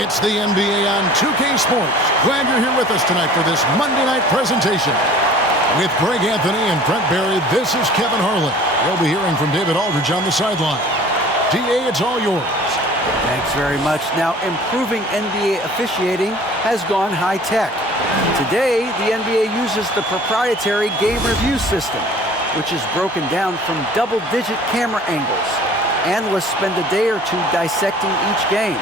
It's the NBA on 2K Sports. Glad you're here with us tonight for this Monday night presentation. With Greg Anthony and Brent Barry, this is Kevin Harlan. We'll be hearing from David Aldridge on the sideline. DA, it's all yours. Thanks very much. Now, improving NBA officiating has gone high-tech. Today, the NBA uses the proprietary game review system, which is broken down from double-digit camera angles. Analysts spend a day or two dissecting each game.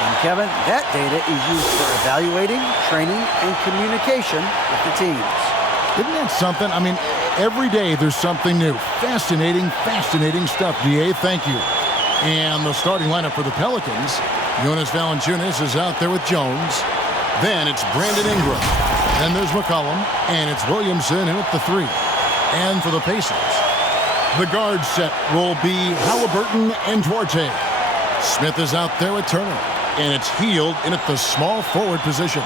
And Kevin, that data is used for evaluating, training, and communication with the teams. Isn't that something? I mean, every day there's something new. Fascinating stuff, DA. Thank you. And the starting lineup for the Pelicans, Jonas Valanciunas is out there with Jones. Then it's Brandon Ingram. Then there's McCollum. And it's Williamson in at the 3. And for the Pacers, the guard set will be Halliburton and Duarte. Smith is out there with Turner. And it's Hield in at the small forward position.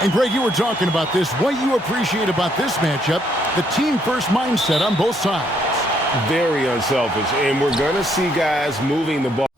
And Greg, you were talking about this. What you appreciate about this matchup, the team-first mindset on both sides. Very unselfish. And we're going to see guys moving the ball.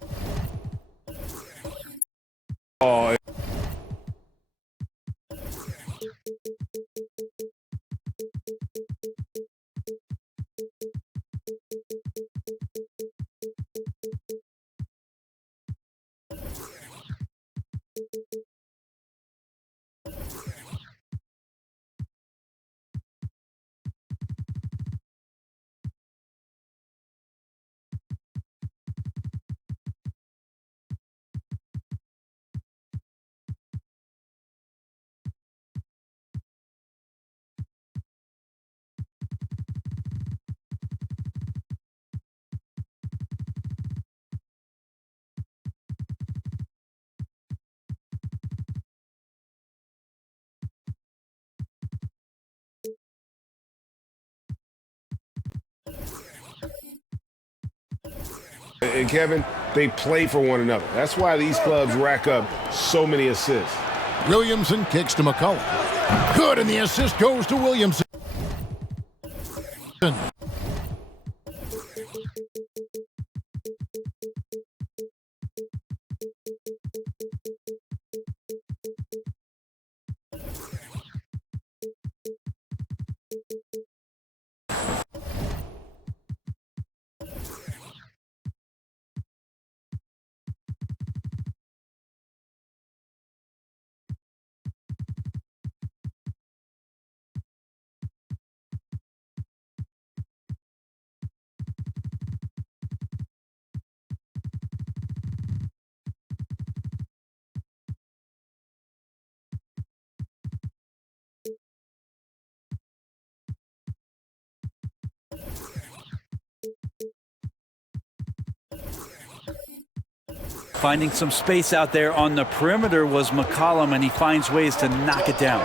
And Kevin, they play for one another. That's why these clubs rack up so many assists. Williamson kicks to McCollum. Good, and the assist goes to Williamson. Finding some space out there on the perimeter was McCollum, and he finds ways to knock it down.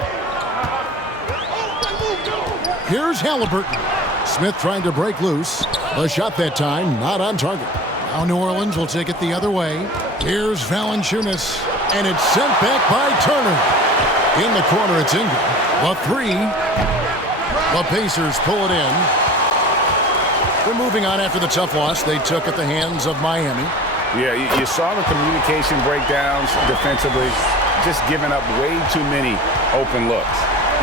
Here's Halliburton. Smith trying to break loose. The shot that time, not on target. Now New Orleans will take it the other way. Here's Valanciunas, and it's sent back by Turner. In the corner, it's Ingram. The 3. The Pacers pull it in. They're moving on after the tough loss they took at the hands of Miami. Yeah, you saw the communication breakdowns defensively, just giving up way too many open looks.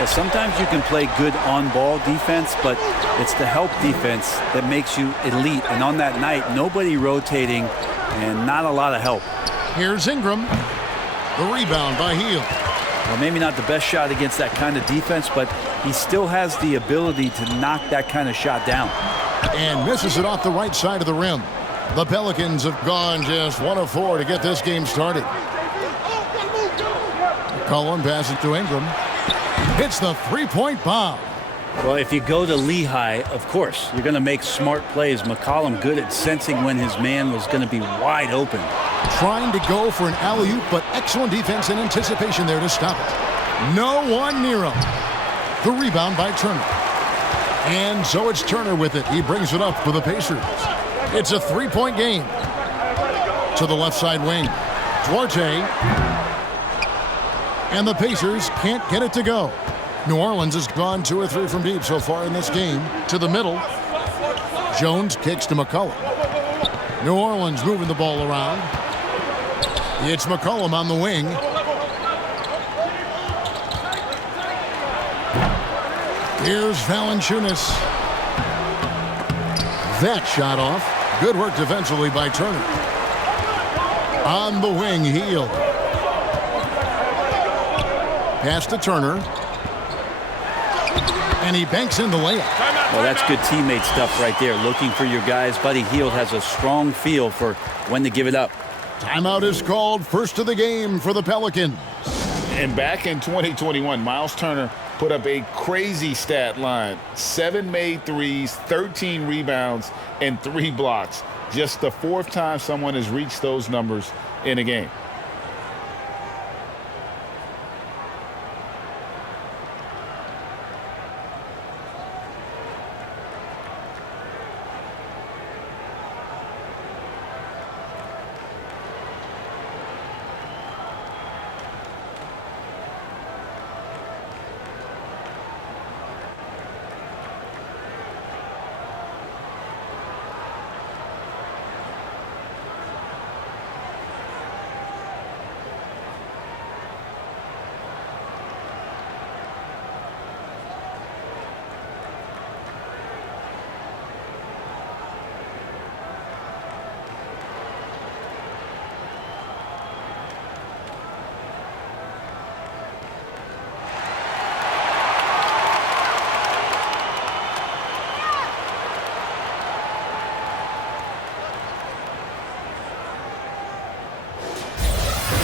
Yeah, sometimes you can play good on-ball defense, but it's the help defense that makes you elite. And on that night, nobody rotating and not a lot of help. Here's Ingram. The rebound by Hield. Well, maybe not the best shot against that kind of defense, but he still has the ability to knock that kind of shot down. And misses it off the right side of the rim. The Pelicans have gone just 1 of 4 to get this game started. Cullen passes to Ingram. Hits the three-point bomb. Well, if you go to Lehigh, of course, you're going to make smart plays. McCollum good at sensing when his man was going to be wide open. Trying to go for an alley-oop, but excellent defense and anticipation there to stop it. No one near him. The rebound by Turner. And so it's Turner with it. He brings it up for the Pacers. It's a three-point game. To the left side wing. Duarte. And the Pacers can't get it to go. New Orleans has gone 2 or 3 from deep so far in this game. To the middle. Jones kicks to McCollum. New Orleans moving the ball around. It's McCollum on the wing. Here's Valanciunas. That shot off. Good work defensively by Turner. On the wing, Hield. Pass to Turner. And he banks in the layup. Well, that's good teammate stuff right there. Looking for your guys. Buddy Hield has a strong feel for when to give it up. Timeout is called. First of the game for the Pelicans. And back in 2021, Miles Turner put up a crazy stat line. 7 made threes, 13 rebounds, and 3 blocks. Just the 4th time someone has reached those numbers in a game.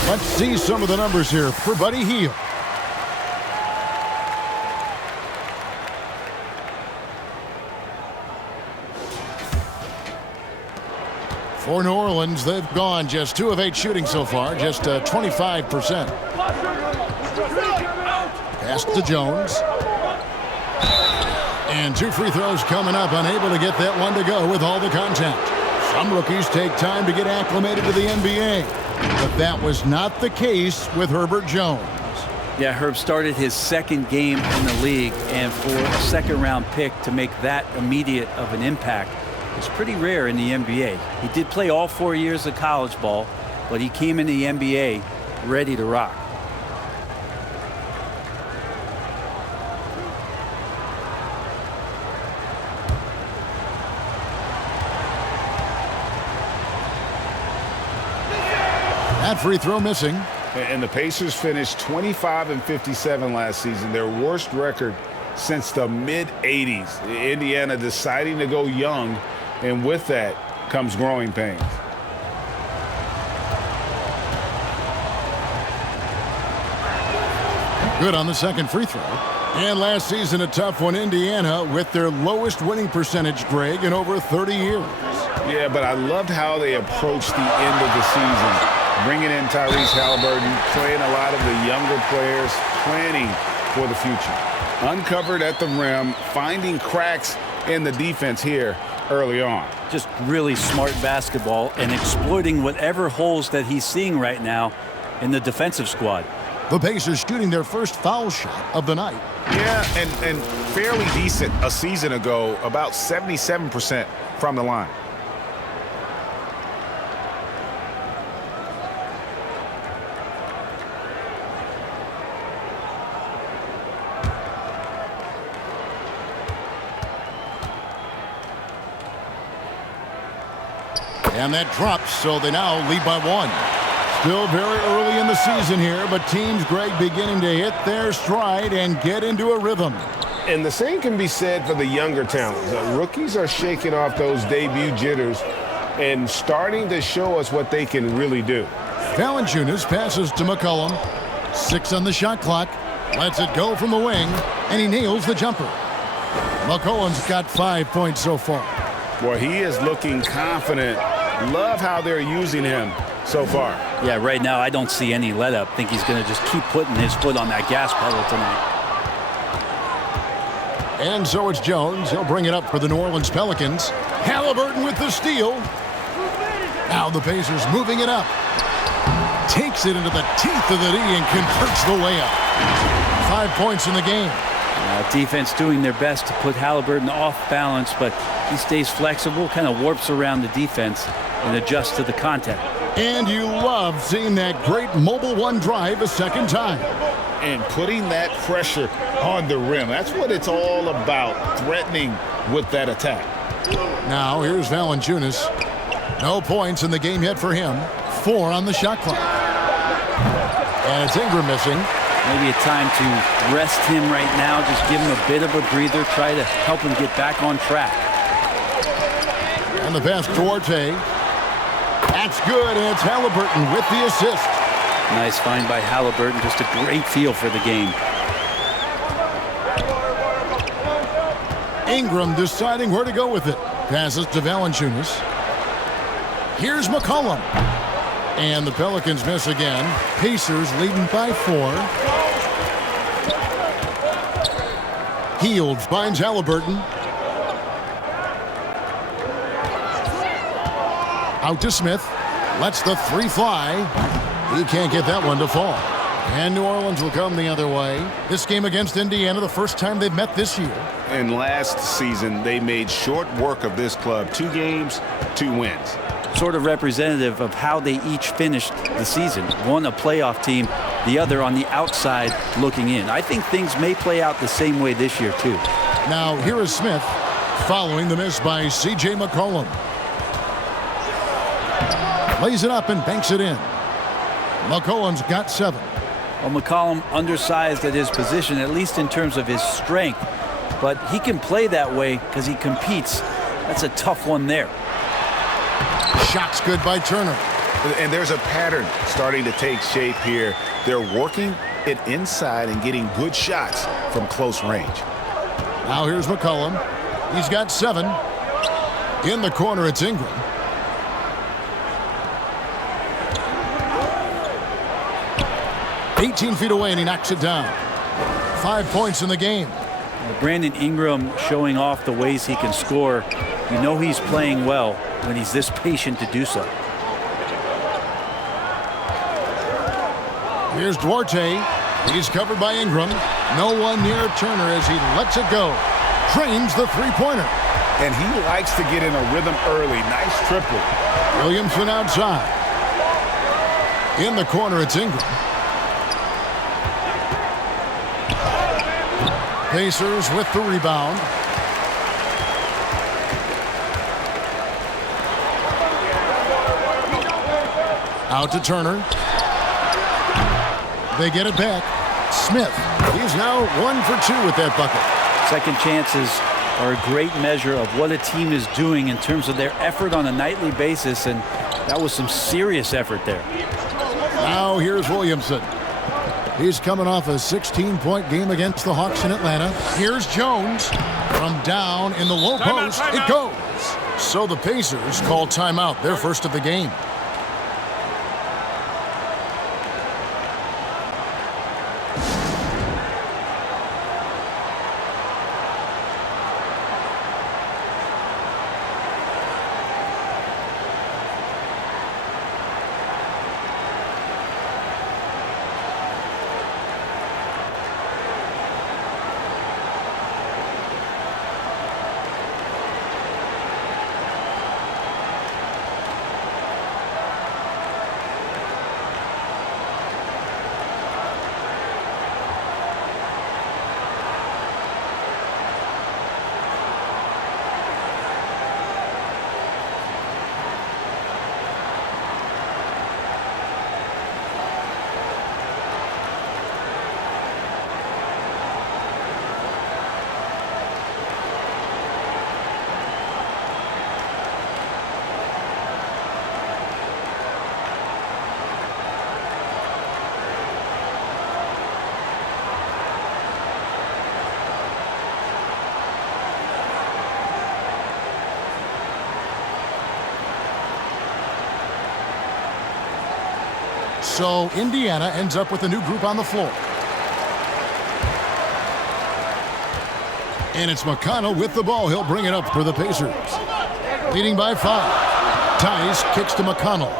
Let's see some of the numbers here for Buddy Hield. For New Orleans, they've gone just 2 of 8 shooting so far, just 25%. Pass to Jones. And 2 free throws coming up, unable to get that one to go with all the contact. Some rookies take time to get acclimated to the NBA, but that was not the case with Herbert Jones. Yeah, Herb started his 2nd game in the league, and for a 2nd-round pick to make that immediate of an impact is pretty rare in the NBA. He did play all 4 years of college ball, but he came in the NBA ready to rock. That free throw missing. And the Pacers finished 25-57 last season, their worst record since the mid-'80s. Indiana deciding to go young, and with that comes growing pains. Good on the 2nd free throw. And last season, a tough one, Indiana, with their lowest winning percentage, Greg, in over 30 years. Yeah, but I loved how they approached the end of the season. Bringing in Tyrese Halliburton, playing a lot of the younger players, planning for the future. Uncovered at the rim, finding cracks in the defense here early on. Just really smart basketball and exploiting whatever holes that he's seeing right now in the defensive squad. The Pacers shooting their first foul shot of the night. Yeah, and fairly decent a season ago, about 77% from the line. And that drops, so they now lead by 1. Still very early in the season here, but teams, Greg, beginning to hit their stride and get into a rhythm. And the same can be said for the younger talent. The rookies are shaking off those debut jitters and starting to show us what they can really do. Valanciunas passes to McCollum. 6 on the shot clock. Lets it go from the wing, and he nails the jumper. McCollum's got 5 points so far. Well, he is looking confident. Love how they're using him so far. Yeah, right now I don't see any let up. Think he's going to just keep putting his foot on that gas pedal tonight. And so it's Jones. He'll bring it up for the New Orleans Pelicans. Halliburton with the steal. Now the Pacers moving it up. Takes it into the teeth of the D and converts the layup. 5 points in the game. Defense doing their best to put Halliburton off balance, but he stays flexible, kind of warps around the defense and adjusts to the contact. And you love seeing that great mobile one drive a second time. And putting that pressure on the rim. That's what it's all about, threatening with that attack. Now here's Valanciunas. No points in the game yet for him. 4 on the shot clock. And it's Ingram missing. Maybe a time to rest him right now. Just give him a bit of a breather. Try to help him get back on track. And the pass to Duarte. That's good, and it's Halliburton with the assist. Nice find by Halliburton. Just a great feel for the game. Ingram deciding where to go with it. Passes to Valanciunas. Here's McCollum. And the Pelicans miss again. Pacers leading by 4. Hield finds Halliburton. Out to Smith. Lets the 3 fly. He can't get that one to fall. And New Orleans will come the other way. This game against Indiana, the first time they've met this year. And last season, they made short work of this club. 2 games, 2 wins. Sort of representative of how they each finished the season. One a playoff team, the other on the outside looking in. I think things may play out the same way this year, too. Now, here is Smith following the miss by C.J. McCollum. Lays it up and banks it in. McCollum's got 7. Well, McCollum undersized at his position, at least in terms of his strength. But he can play that way because he competes. That's a tough one there. Shot's good by Turner. And there's a pattern starting to take shape here. They're working it inside and getting good shots from close range. Now here's McCollum. He's got 7. In the corner, it's Ingram. "18 feet away, and he knocks it down. 5 points in the game. Brandon Ingram showing off the ways he can score. You know he's playing well when he's this patient to do so. Here's Duarte. He's covered by Ingram. No one near Turner as he lets it go. Trains the three-pointer. And he likes to get in a rhythm early. Nice triple. Williamson outside. In the corner, it's Ingram. Pacers with the rebound. Out to Turner. They get it back. Smith. He's now 1 for 2 with that bucket. Second chances are a great measure of what a team is doing in terms of their effort on a nightly basis, and that was some serious effort there. Now here's Williamson. He's coming off a 16-point game against the Hawks in Atlanta. Here's Jones. From down in the low post, it goes. So the Pacers call timeout, their first of the game. So Indiana ends up with a new group on the floor. And it's McConnell with the ball. He'll bring it up for the Pacers. Leading by 5. Tice kicks to McConnell.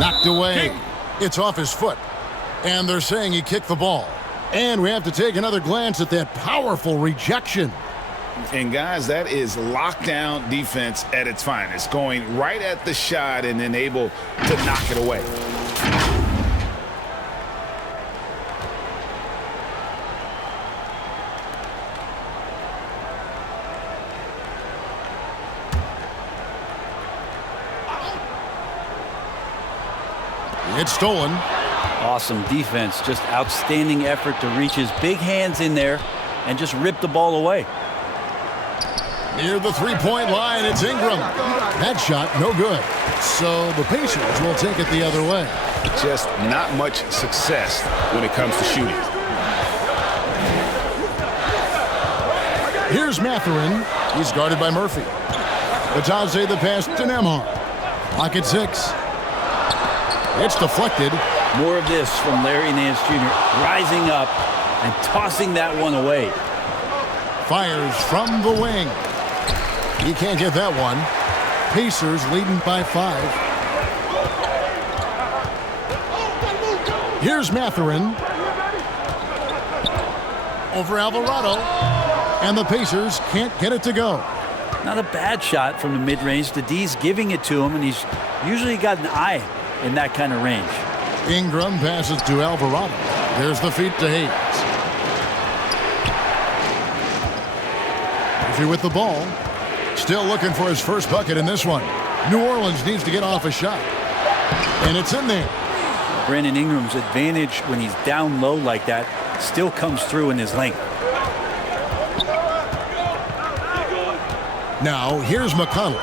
Knocked away. It's off his foot. And they're saying he kicked the ball. And we have to take another glance at that powerful rejection. And, guys, that is lockdown defense at its finest, going right at the shot and then able to knock it away. It's stolen. Awesome defense. Just outstanding effort to reach his big hands in there and just rip the ball away. Near the three-point line, it's Ingram. That shot, no good. So the Pacers will take it the other way. Just not much success when it comes to shooting. Here's Mathurin. He's guarded by Murphy. Batadze the pass to Nembhard. Clock at 6. It's deflected. More of this from Larry Nance Jr. rising up and tossing that one away. Fires from the wing. He can't get that one. Pacers leading by 5. Here's Mathurin. Over Alvarado. And the Pacers can't get it to go. Not a bad shot from the mid-range. The D's giving it to him, and he's usually got an eye in that kind of range. Ingram passes to Alvarado. There's the feed to Hayes. Murphy with the ball. Still looking for his first bucket in this one. New Orleans needs to get off a shot. And it's in there. Brandon Ingram's advantage when he's down low like that still comes through in his length. Now, here's McConnell.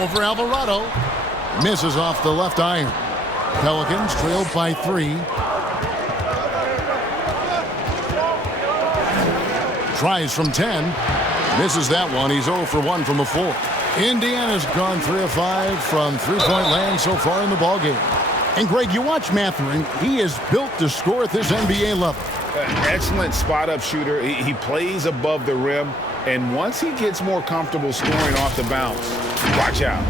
Over Alvarado. Misses off the left iron. Pelicans trailed by 3. Tries from 10. Misses that one. He's 0 for 1 from the floor. Indiana's gone 3 of 5 from three-point land so far in the ballgame. And, Greg, you watch Mathurin. He is built to score at this NBA level. Excellent spot-up shooter. He plays above the rim. And once he gets more comfortable scoring off the bounce, watch out.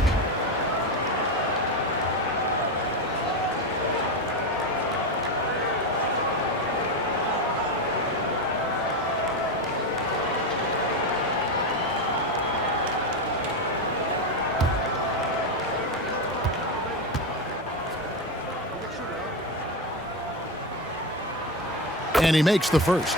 And he makes the first.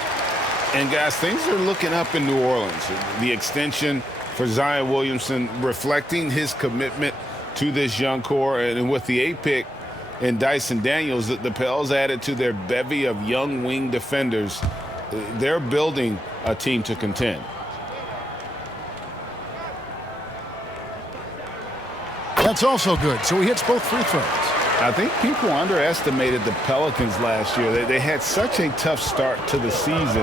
And, guys, things are looking up in New Orleans. The extension for Zion Williamson reflecting his commitment to this young core. And with the 8th pick and Dyson Daniels, the Pels added to their bevy of young wing defenders. They're building a team to contend. That's also good. So he hits both free throws. I think people underestimated the Pelicans last year. They had such a tough start to the season,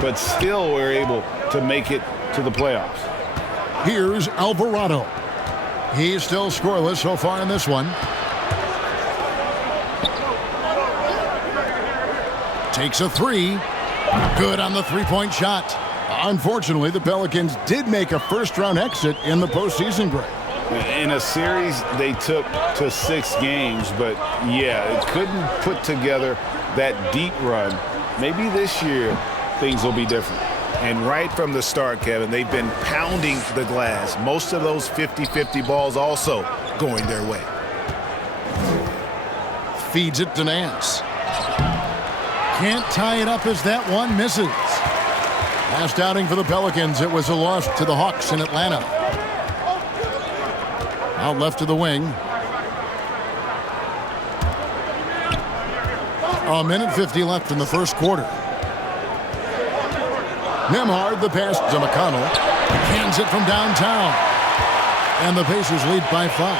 but still were able to make it to the playoffs. Here's Alvarado. He's still scoreless so far in this one. Takes a 3. Good on the three-point shot. Unfortunately, the Pelicans did make a first-round exit in the postseason, Greg. In a series they took to 6 games, but yeah, it couldn't put together that deep run. Maybe this year things will be different. And right from the start, Kevin, they've been pounding the glass. Most of those 50-50 balls also going their way. Feeds it to Nance. Can't tie it up as that one misses. Last outing for the Pelicans, it was a loss to the Hawks in Atlanta. Out left to the wing. A minute 50 left in the first quarter. Nembhard, the pass to McConnell. Hands it from downtown. And the Pacers lead by 5.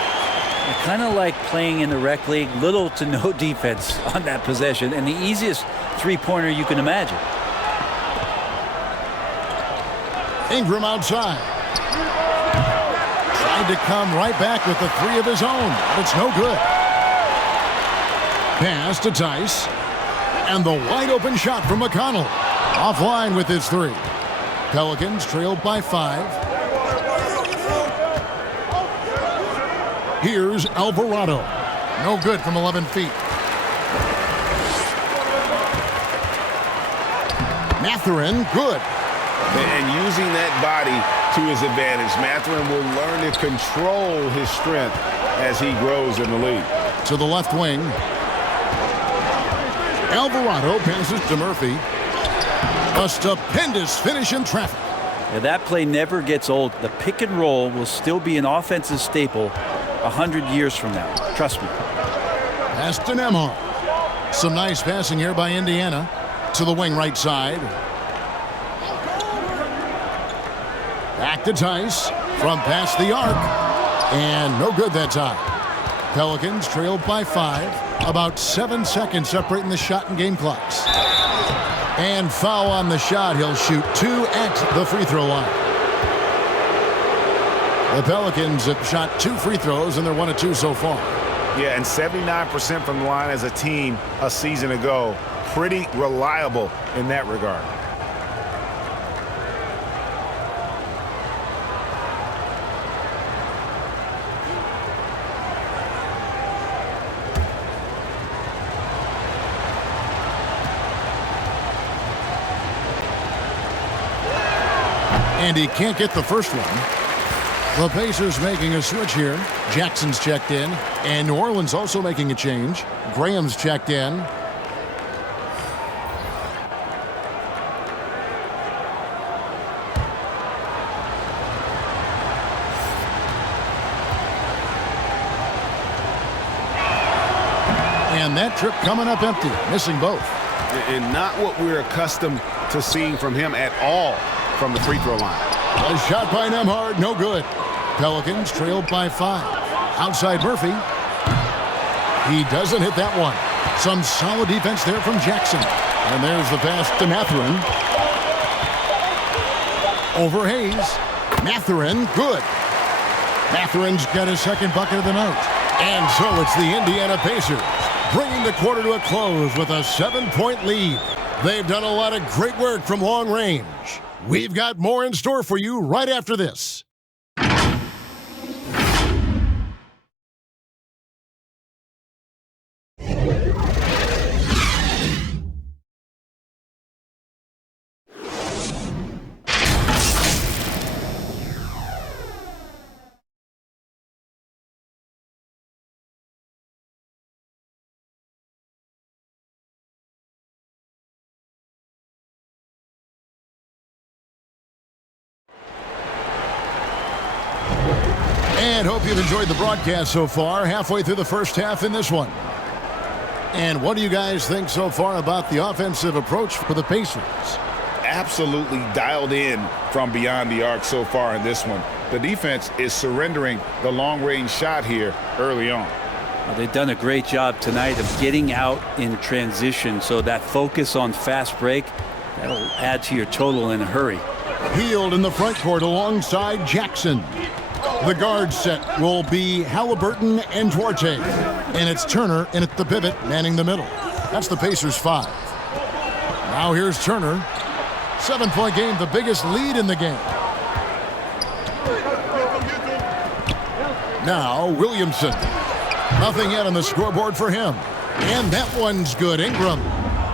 Kind of like playing in the rec league, little to no defense on that possession, and the easiest three-pointer you can imagine. Ingram outside. Tried to come right back with the 3 of his own, but it's no good. Pass to Tice. And the wide-open shot from McConnell. Offline with his 3. Pelicans trailed by 5. Here's Alvarado. No good from 11 feet. Mathurin, good. And using that body to his advantage, Mathurin will learn to control his strength as he grows in the league. To the left wing. Alvarado passes to Murphy. A stupendous finish in traffic. Now, that play never gets old. The pick and roll will still be an offensive staple 100 years from now. Trust me. Pass to Nembhard. Some nice passing here by Indiana. To the wing right side. Back to Tice. From past the arc. And no good that time. Pelicans trailed by 5. About 7 seconds separating the shot and game clocks. And foul on the shot. He'll shoot 2 at the free throw line. The Pelicans have shot 2 free throws, and they're 1 of 2 so far. Yeah, and 79% from the line as a team a season ago. Pretty reliable in that regard. And he can't get the first one. The Pacers making a switch here. Jackson's checked in. And New Orleans also making a change. Graham's checked in. And that trip coming up empty. Missing both. And not what we're accustomed to seeing from him at all from the free throw line. A shot by Nembhard, no good. Pelicans trailed by 5. Outside Murphy. He doesn't hit that one. Some solid defense there from Jackson. And there's the pass to Mathurin. Over Hayes. Mathurin, good. Mathurin's got his second bucket of the night. And so it's the Indiana Pacers, bringing the quarter to a close with a 7-point lead. They've done a lot of great work from long range. We've got more in store for you right after this. And hope you've enjoyed the broadcast so far. Halfway through the first half in this one. And what do you guys think so far about the offensive approach for the Pacers? Absolutely dialed in from beyond the arc so far in this one. The defense is surrendering the long-range shot here early on. Well, they've done a great job tonight of getting out in transition, so that focus on fast break, that'll add to your total in a hurry. Hield in the front court alongside Jackson. The guard set will be Halliburton and Duarte. And it's Turner in at the pivot, manning the middle. That's the Pacers' 5. Now here's Turner. 7-point game, the biggest lead in the game. Now Williamson. Nothing yet on the scoreboard for him. And that one's good. Ingram.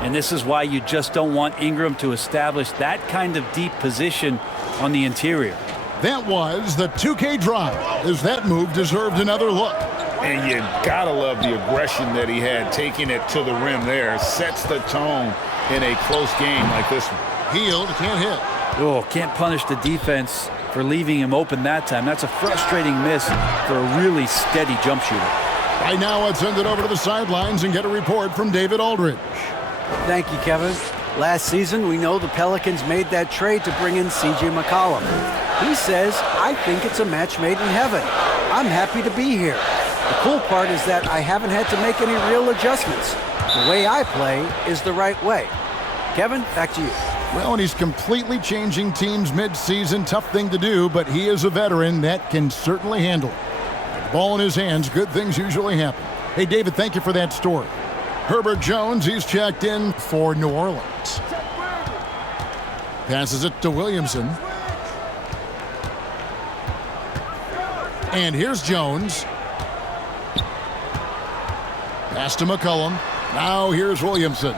And this is why you just don't want Ingram to establish that kind of deep position on the interior. That was the 2K drive, as that move deserved another look. And you gotta love the aggression that he had, taking it to the rim there. Sets the tone in a close game like this one. Hield, can't hit. Oh, can't punish the defense for leaving him open that time. That's a frustrating miss for a really steady jump shooter. Right now, let's send it over to the sidelines and get a report from David Aldridge. Thank you, Kevin. Last season, we know the Pelicans made that trade to bring in C.J. McCollum. He says, I think it's a match made in heaven. I'm happy to be here. The cool part is that I haven't had to make any real adjustments. The way I play is the right way. Kevin, back to you. Well, and he's completely changing teams mid-season. Tough thing to do, but he is a veteran that can certainly handle it. With the ball in his hands, good things usually happen. Hey, David, thank you for that story. Herbert Jones, he's checked in for New Orleans. Passes it to Williamson. And here's Jones. Pass to McCollum. Now here's Williamson.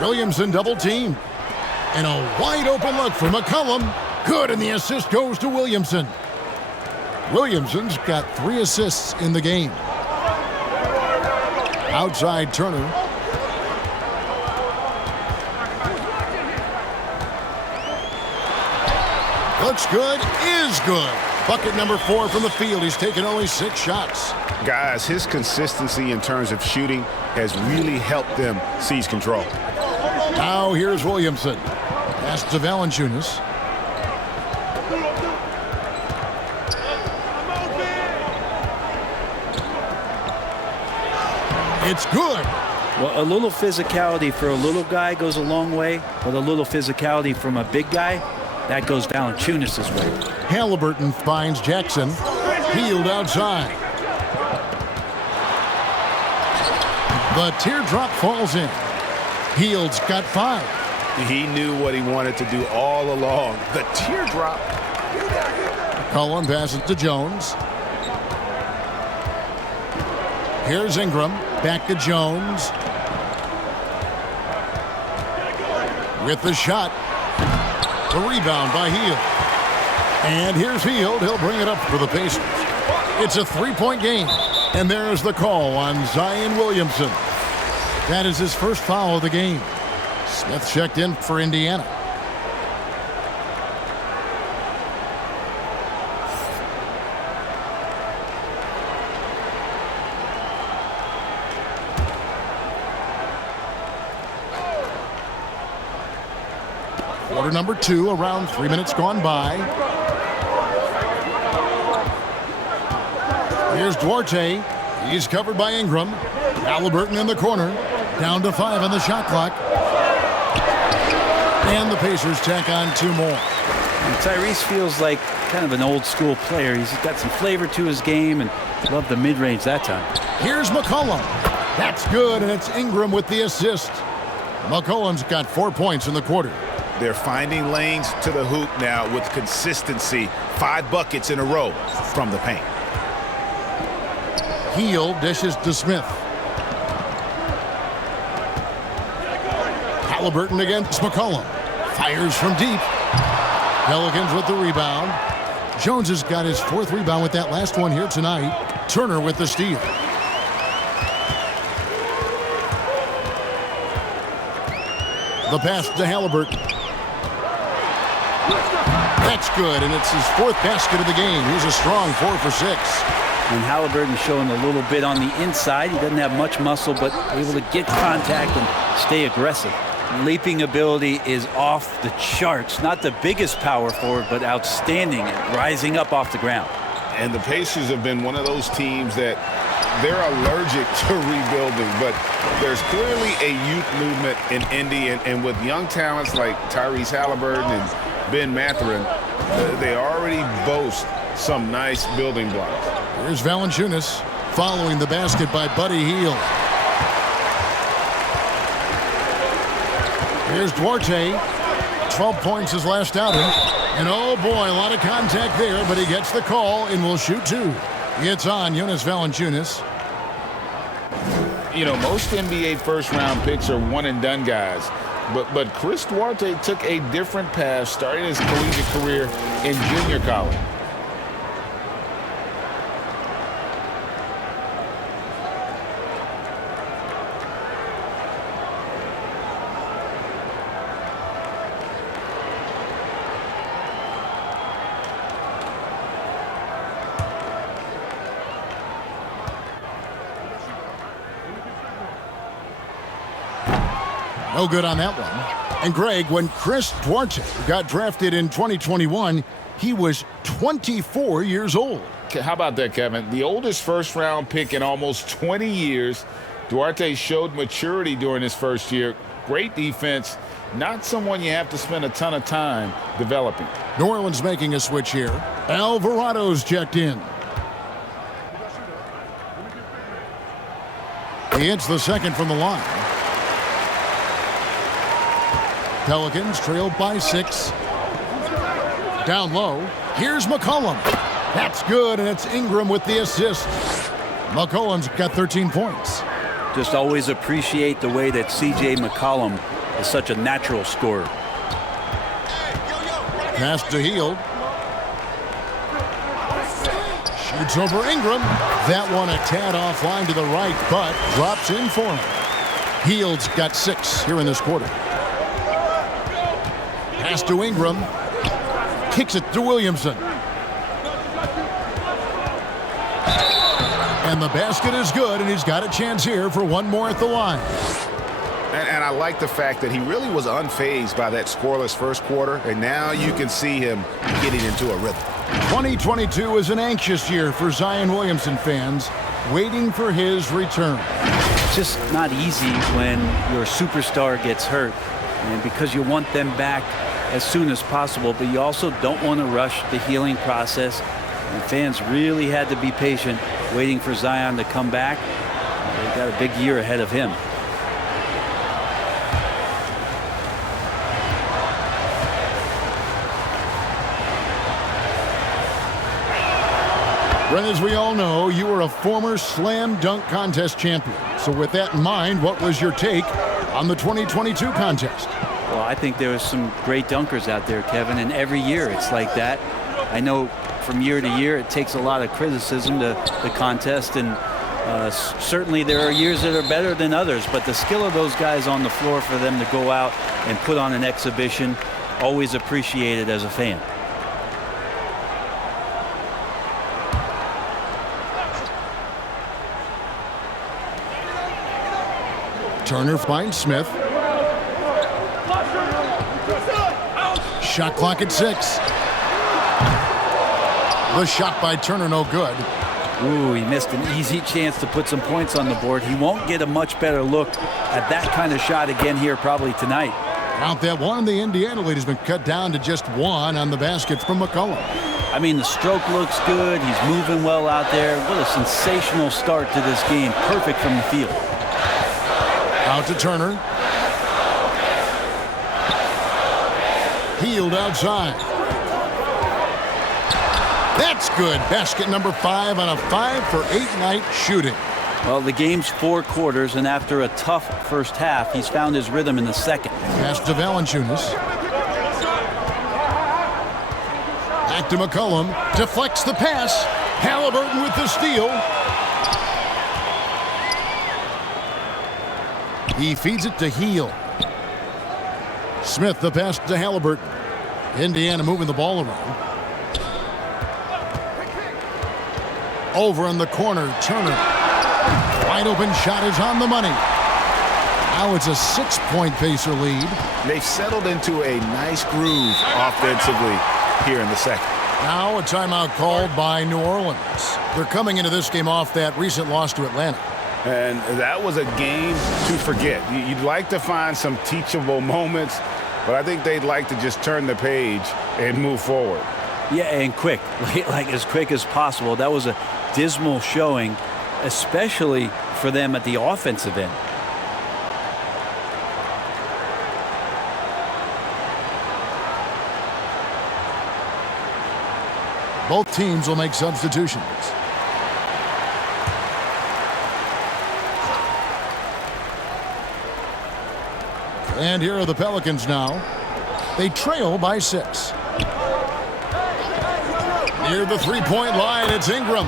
Williamson double team. And a wide open look for McCollum. Good, and the assist goes to Williamson. Williamson's got 3 assists in the game. Outside Turner. Looks good, is good. Bucket number 4 from the field. He's taken only 6 shots. Guys, his consistency in terms of shooting has really helped them seize control. Now here's Williamson. Pass to Valanciunas. It's good. Well, a little physicality for a little guy goes a long way, but a little physicality from a big guy, that goes Valanciunas' way. Halliburton finds Jackson. Healed outside. The teardrop falls in. Hield's got 5. He knew what he wanted to do all along. The teardrop. Cullen passes to Jones. Here's Ingram. Back to Jones. With the shot. The rebound by Hield. And here's Hield. He'll bring it up for the Pacers. It's a 3-point game. And there's the call on Zion Williamson. That is his first foul of the game. Smith checked in for Indiana. Quarter number 2, around 3 minutes gone by. Here's Duarte. He's covered by Ingram. Halliburton in the corner. Down to 5 on the shot clock. And the Pacers tack on 2 more. And Tyrese feels like kind of an old school player. He's got some flavor to his game and loved the mid-range that time. Here's McCollum. That's good, and it's Ingram with the assist. McCollum's got 4 points in the quarter. They're finding lanes to the hoop now with consistency. 5 buckets in a row from the paint. Hield dishes to Smith. Halliburton against McCollum. Fires from deep. Pelicans with the rebound. Jones has got his 4th rebound with that last one here tonight. Turner with the steal. The pass to Halliburton. That's good, and it's his 4th basket of the game. He's a strong 4 for 6. And Halliburton showing a little bit on the inside. He doesn't have much muscle, but able to get contact and stay aggressive. Leaping ability is off the charts. Not the biggest power forward, but outstanding at rising up off the ground. And the Pacers have been one of those teams that they're allergic to rebuilding, but there's clearly a youth movement in Indy, and with young talents like Tyrese Halliburton and Ben Mathurin, they already boast some nice building blocks. Here's Valanciunas following the basket by Buddy Hield. Here's Duarte. 12 points his last outing. And oh boy, a lot of contact there, but he gets the call and will shoot 2. It's on Jonas Valanciunas. You know, most NBA first-round picks are one-and-done guys. But Chris Duarte took a different path, starting his collegiate career in junior college. No good on that one. And Greg, when Chris Duarte got drafted in 2021, he was 24 years old. How about that, Kevin? The oldest first-round pick in almost 20 years. Duarte showed maturity during his first year. Great defense. Not someone you have to spend a ton of time developing. New Orleans making a switch here. Alvarado's checked in. He hits the second from the line. Pelicans trailed by 6. Down low. Here's McCollum. That's good, and it's Ingram with the assist. McCollum's got 13 points. Just always appreciate the way that C.J. McCollum is such a natural scorer. Pass to Hield. Shoots over Ingram. That one a tad offline to the right, but drops in for him. Hield's got 6 here in this quarter. Pass to Ingram. Kicks it to Williamson. And the basket is good, and he's got a chance here for one more at the line. And I like the fact that he really was unfazed by that scoreless first quarter, and now you can see him getting into a rhythm. 2022 is an anxious year for Zion Williamson fans, waiting for his return. It's just not easy when your superstar gets hurt, and because you want them back as soon as possible, but you also don't want to rush the healing process. And fans really had to be patient, waiting for Zion to come back. They've got a big year ahead of him. Brent, as we all know, you were a former slam dunk contest champion. So with that in mind, what was your take on the 2022 contest? Well, I think there are some great dunkers out there, Kevin, and every year it's like that. I know from year to year it takes a lot of criticism to the contest, and certainly there are years that are better than others, but the skill of those guys on the floor for them to go out and put on an exhibition, always appreciated as a fan. Turner finds Smith. Shot clock at 6. The shot by Turner, no good. Ooh, he missed an easy chance to put some points on the board. He won't get a much better look at that kind of shot again here probably tonight. Out that one, the Indiana lead has been cut down to just 1 on the basket from McCollum. I mean, the stroke looks good. He's moving well out there. What a sensational start to this game. Perfect from the field. Out to Turner. Hield outside. That's good. Basket number 5 on a 5-for-8 night shooting. Well, the game's 4 quarters, and after a tough first half, he's found his rhythm in the second. Pass to Valanciunas. Back to McCollum. Deflects the pass. Halliburton with the steal. He feeds it to Hield. Smith the pass to Halliburton. Indiana moving the ball around. Over in the corner, Turner. Wide open shot is on the money. Now it's a 6-point Pacer lead. They've settled into a nice groove offensively here in the second. Now a timeout called by New Orleans. They're coming into this game off that recent loss to Atlanta. And that was a game to forget. You'd like to find some teachable moments, but I think they'd like to just turn the page and move forward. Yeah, and quick, like as quick as possible. That was a dismal showing, especially for them at the offensive end. Both teams will make substitutions. And here are the Pelicans now. They trail by 6. Near the 3-point line, it's Ingram.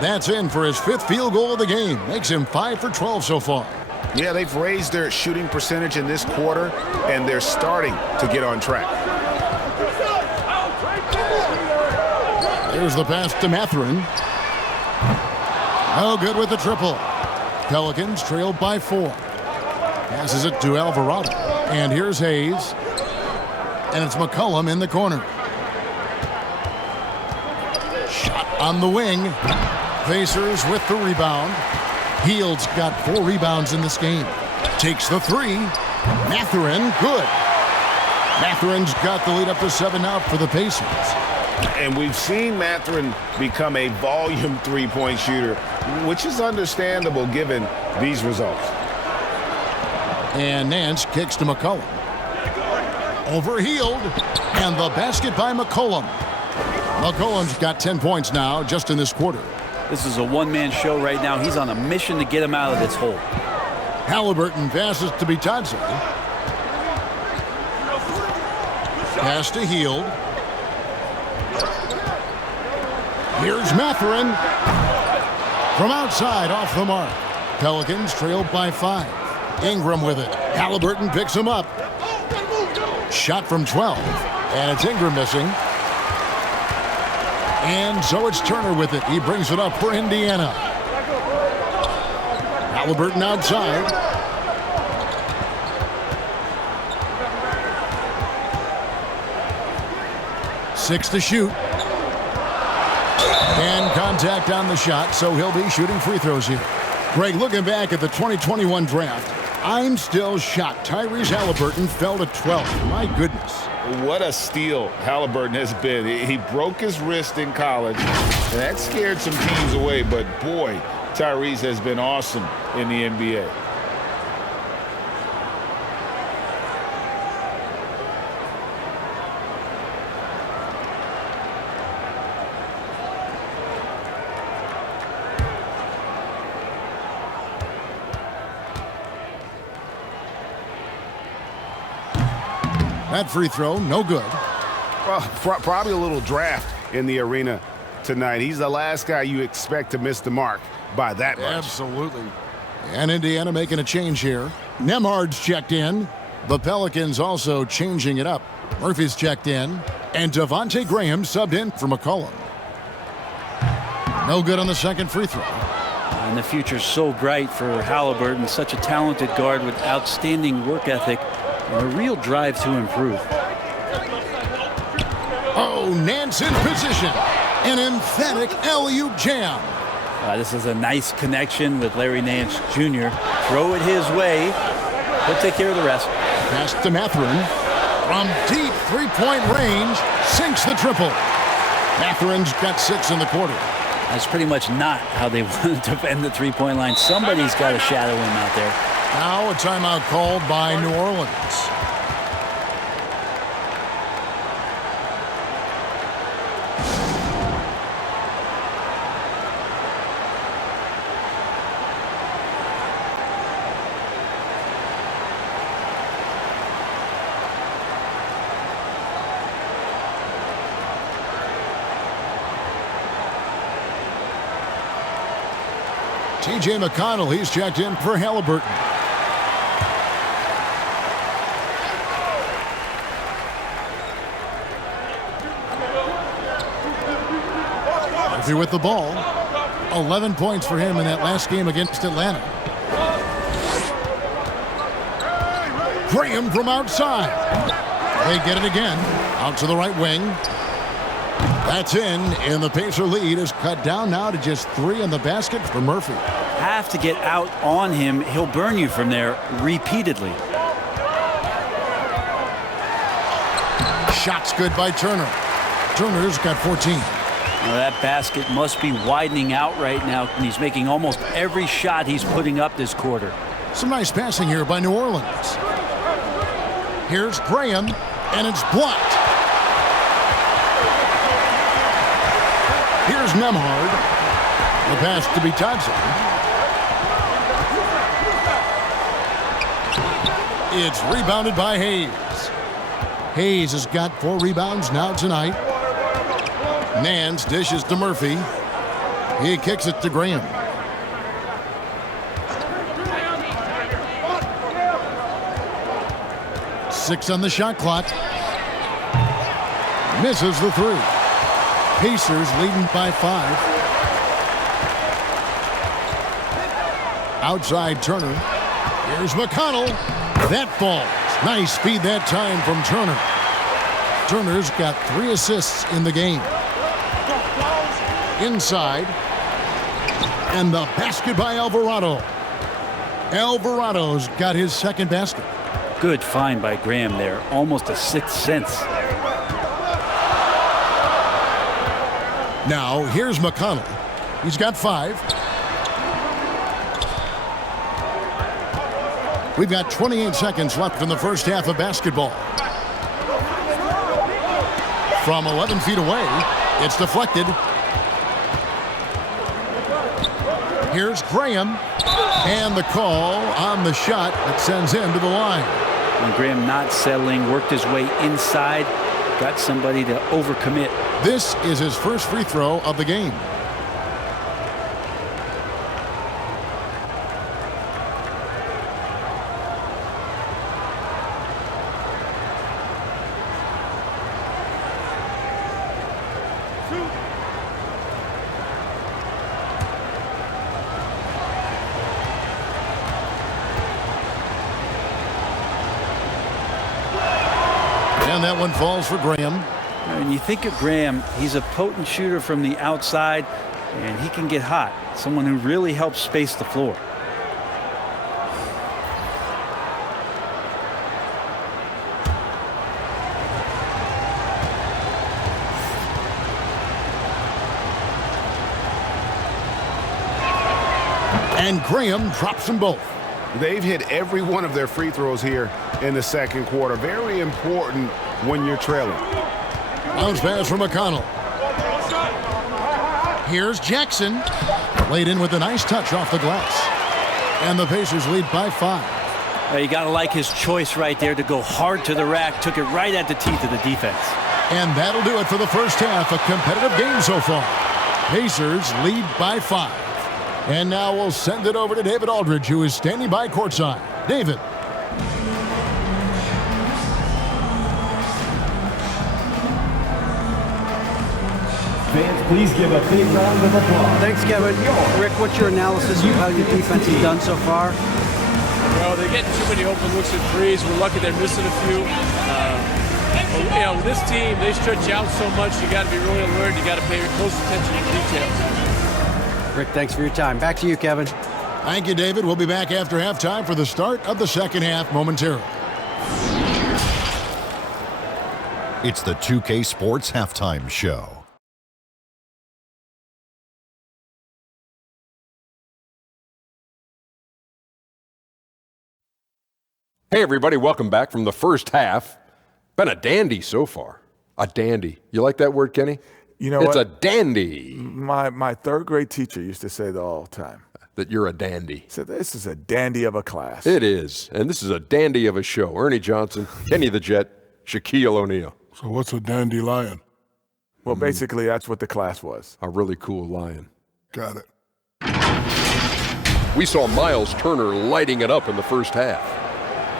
That's in for his 5th field goal of the game. Makes him 5 for 12 so far. Yeah, they've raised their shooting percentage in this quarter, and they're starting to get on track. Here's the pass to Mathurin. No good with the triple. Pelicans trailed by 4. Passes it to Alvarado. And here's Hayes. And it's McCollum in the corner. Shot on the wing. Pacers with the rebound. Hield's got 4 rebounds in this game. Takes the 3. Mathurin, good. Mathurin's got the lead up to 7 out for the Pacers. And we've seen Mathurin become a volume 3-point shooter, which is understandable given these results. And Nance kicks to McCollum. Over Hield. And the basket by McCollum. McCollum's got 10 points now just in this quarter. This is a one-man show right now. He's on a mission to get him out of this hole. Halliburton passes to Bitadze. Pass to Hield. Here's Mathurin. From outside, off the mark. Pelicans trailed by 5. Ingram with it. Halliburton picks him up. Shot from 12. And it's Ingram missing. And so it's Turner with it. He brings it up for Indiana. Halliburton outside. Six to shoot. And contact on the shot, so he'll be shooting free throws here. Greg, looking back at the 2021 draft, I'm still shocked. Tyrese Halliburton fell to 12th. My goodness. What a steal Halliburton has been. He broke his wrist in college, and that scared some teams away. But, boy, Tyrese has been awesome in the NBA. That free throw, no good. Well, probably a little draft in the arena tonight. He's the last guy you expect to miss the mark by that much. Absolutely. And Indiana making a change here. Nembhard's checked in. The Pelicans also changing it up. Murphy's checked in. And Devontae Graham subbed in for McCollum. No good on the second free throw. And the future's so bright for Halliburton, such a talented guard with outstanding work ethic and a real drive to improve. Oh, Nance in position. An emphatic alley-oop jam. This is a nice connection with Larry Nance Jr. Throw it his way. He'll take care of the rest. Pass to Mathurin. From deep three-point range, sinks the triple. Matherin's got 6 in the quarter. That's pretty much not how they want to defend the three-point line. Somebody's got to shadow him out there. Now a timeout called by New Orleans. T.J. McConnell, he's checked in for Halliburton. Murphy with the ball. 11 points for him in that last game against Atlanta. Graham from outside. They get it again. Out to the right wing. That's in, and the Pacer lead is cut down now to just 3 in the basket for Murphy. Have to get out on him. He'll burn you from there repeatedly. Shots good by Turner. Turner's got 14. Now that basket must be widening out right now, and he's making almost every shot he's putting up this quarter. Some nice passing here by New Orleans. Here's Graham, and it's blocked. Here's Nembhard. The pass to Bitadze. It's rebounded by Hayes. Hayes has got 4 rebounds now tonight. Nance dishes to Murphy. He kicks it to Graham. Six on the shot clock. Misses the 3. Pacers leading by 5. Outside Turner. Here's McConnell. That falls. Nice speed that time from Turner. Turner's got 3 assists in the game. Inside. And the basket by Alvarado. Alvarado's got his second basket. Good find by Graham there. Almost a 6th sense. Now, here's McConnell. He's got 5. We've got 28 seconds left in the first half of basketball. From 11 feet away, it's deflected. Here's Graham. And the call on the shot that sends him to the line. And Graham not settling, worked his way inside, got somebody to overcommit. This is his first free throw of the game. And that one falls for Graham. When you think of Graham, he's a potent shooter from the outside, and he can get hot. Someone who really helps space the floor. And Graham drops them both. They've hit every one of their free throws here in the second quarter. Very important when you're trailing. Bounce pass from McConnell. Here's Jackson. Laid in with a nice touch off the glass. And the Pacers lead by 5. You got to like his choice right there to go hard to the rack. Took it right at the teeth of the defense. And that'll do it for the first half. A competitive game so far. Pacers lead by 5. And now we'll send it over to David Aldridge, who is standing by courtside. David. Fans, please give a big round of applause. Thanks, Kevin. Rick, what's your analysis of how your defense has done so far? Well, they're getting too many open looks and threes. We're lucky they're missing a few. You know, with this team, they stretch you out so much, you got to be really alert. You got to pay close attention to details. Rick, thanks for your time. Back to you, Kevin. Thank you, David. We'll be back after halftime for the start of the second half momentarily. It's the 2K Sports Halftime Show. Hey, everybody. Welcome back from the first half. Been a dandy so far. A dandy. You like that word, Kenny? You know it's what? a dandy. My third grade teacher used to say that all the time. That you're a dandy. He said, this is a dandy of a class. It is. And this is a dandy of a show. Ernie Johnson, Kenny the Jet, Shaquille O'Neal. So what's a dandelion? Well, basically, that's what the class was. A really cool lion. Got it. We saw Miles Turner lighting it up in the first half.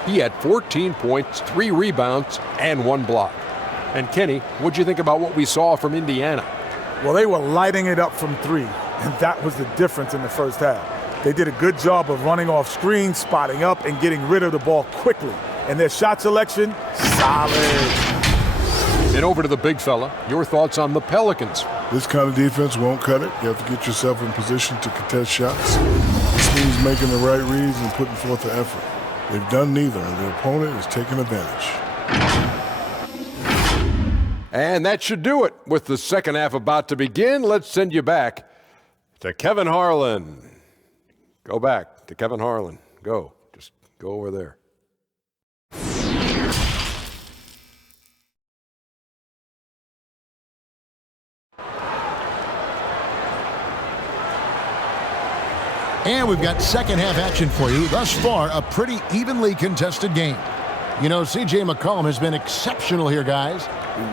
He had 14 points, 3 rebounds, and 1 block. And Kenny, what'd you think about what we saw from Indiana? Well, they were lighting it up from 3, and that was the difference in the first half. They did a good job of running off screens, spotting up, and getting rid of the ball quickly. And their shot selection, solid. And over to the big fella, your thoughts on the Pelicans. This kind of defense won't cut it. You have to get yourself in position to contest shots. This means making the right reads and putting forth the effort. They've done neither, and the opponent is taking advantage. And that should do it. With the second half about to begin, let's send you back to Kevin Harlan. Go back to Kevin Harlan. Go. Just go over there. And we've got second half action for you. Thus far, a pretty evenly contested game. You know, C.J. McCollum has been exceptional here, guys.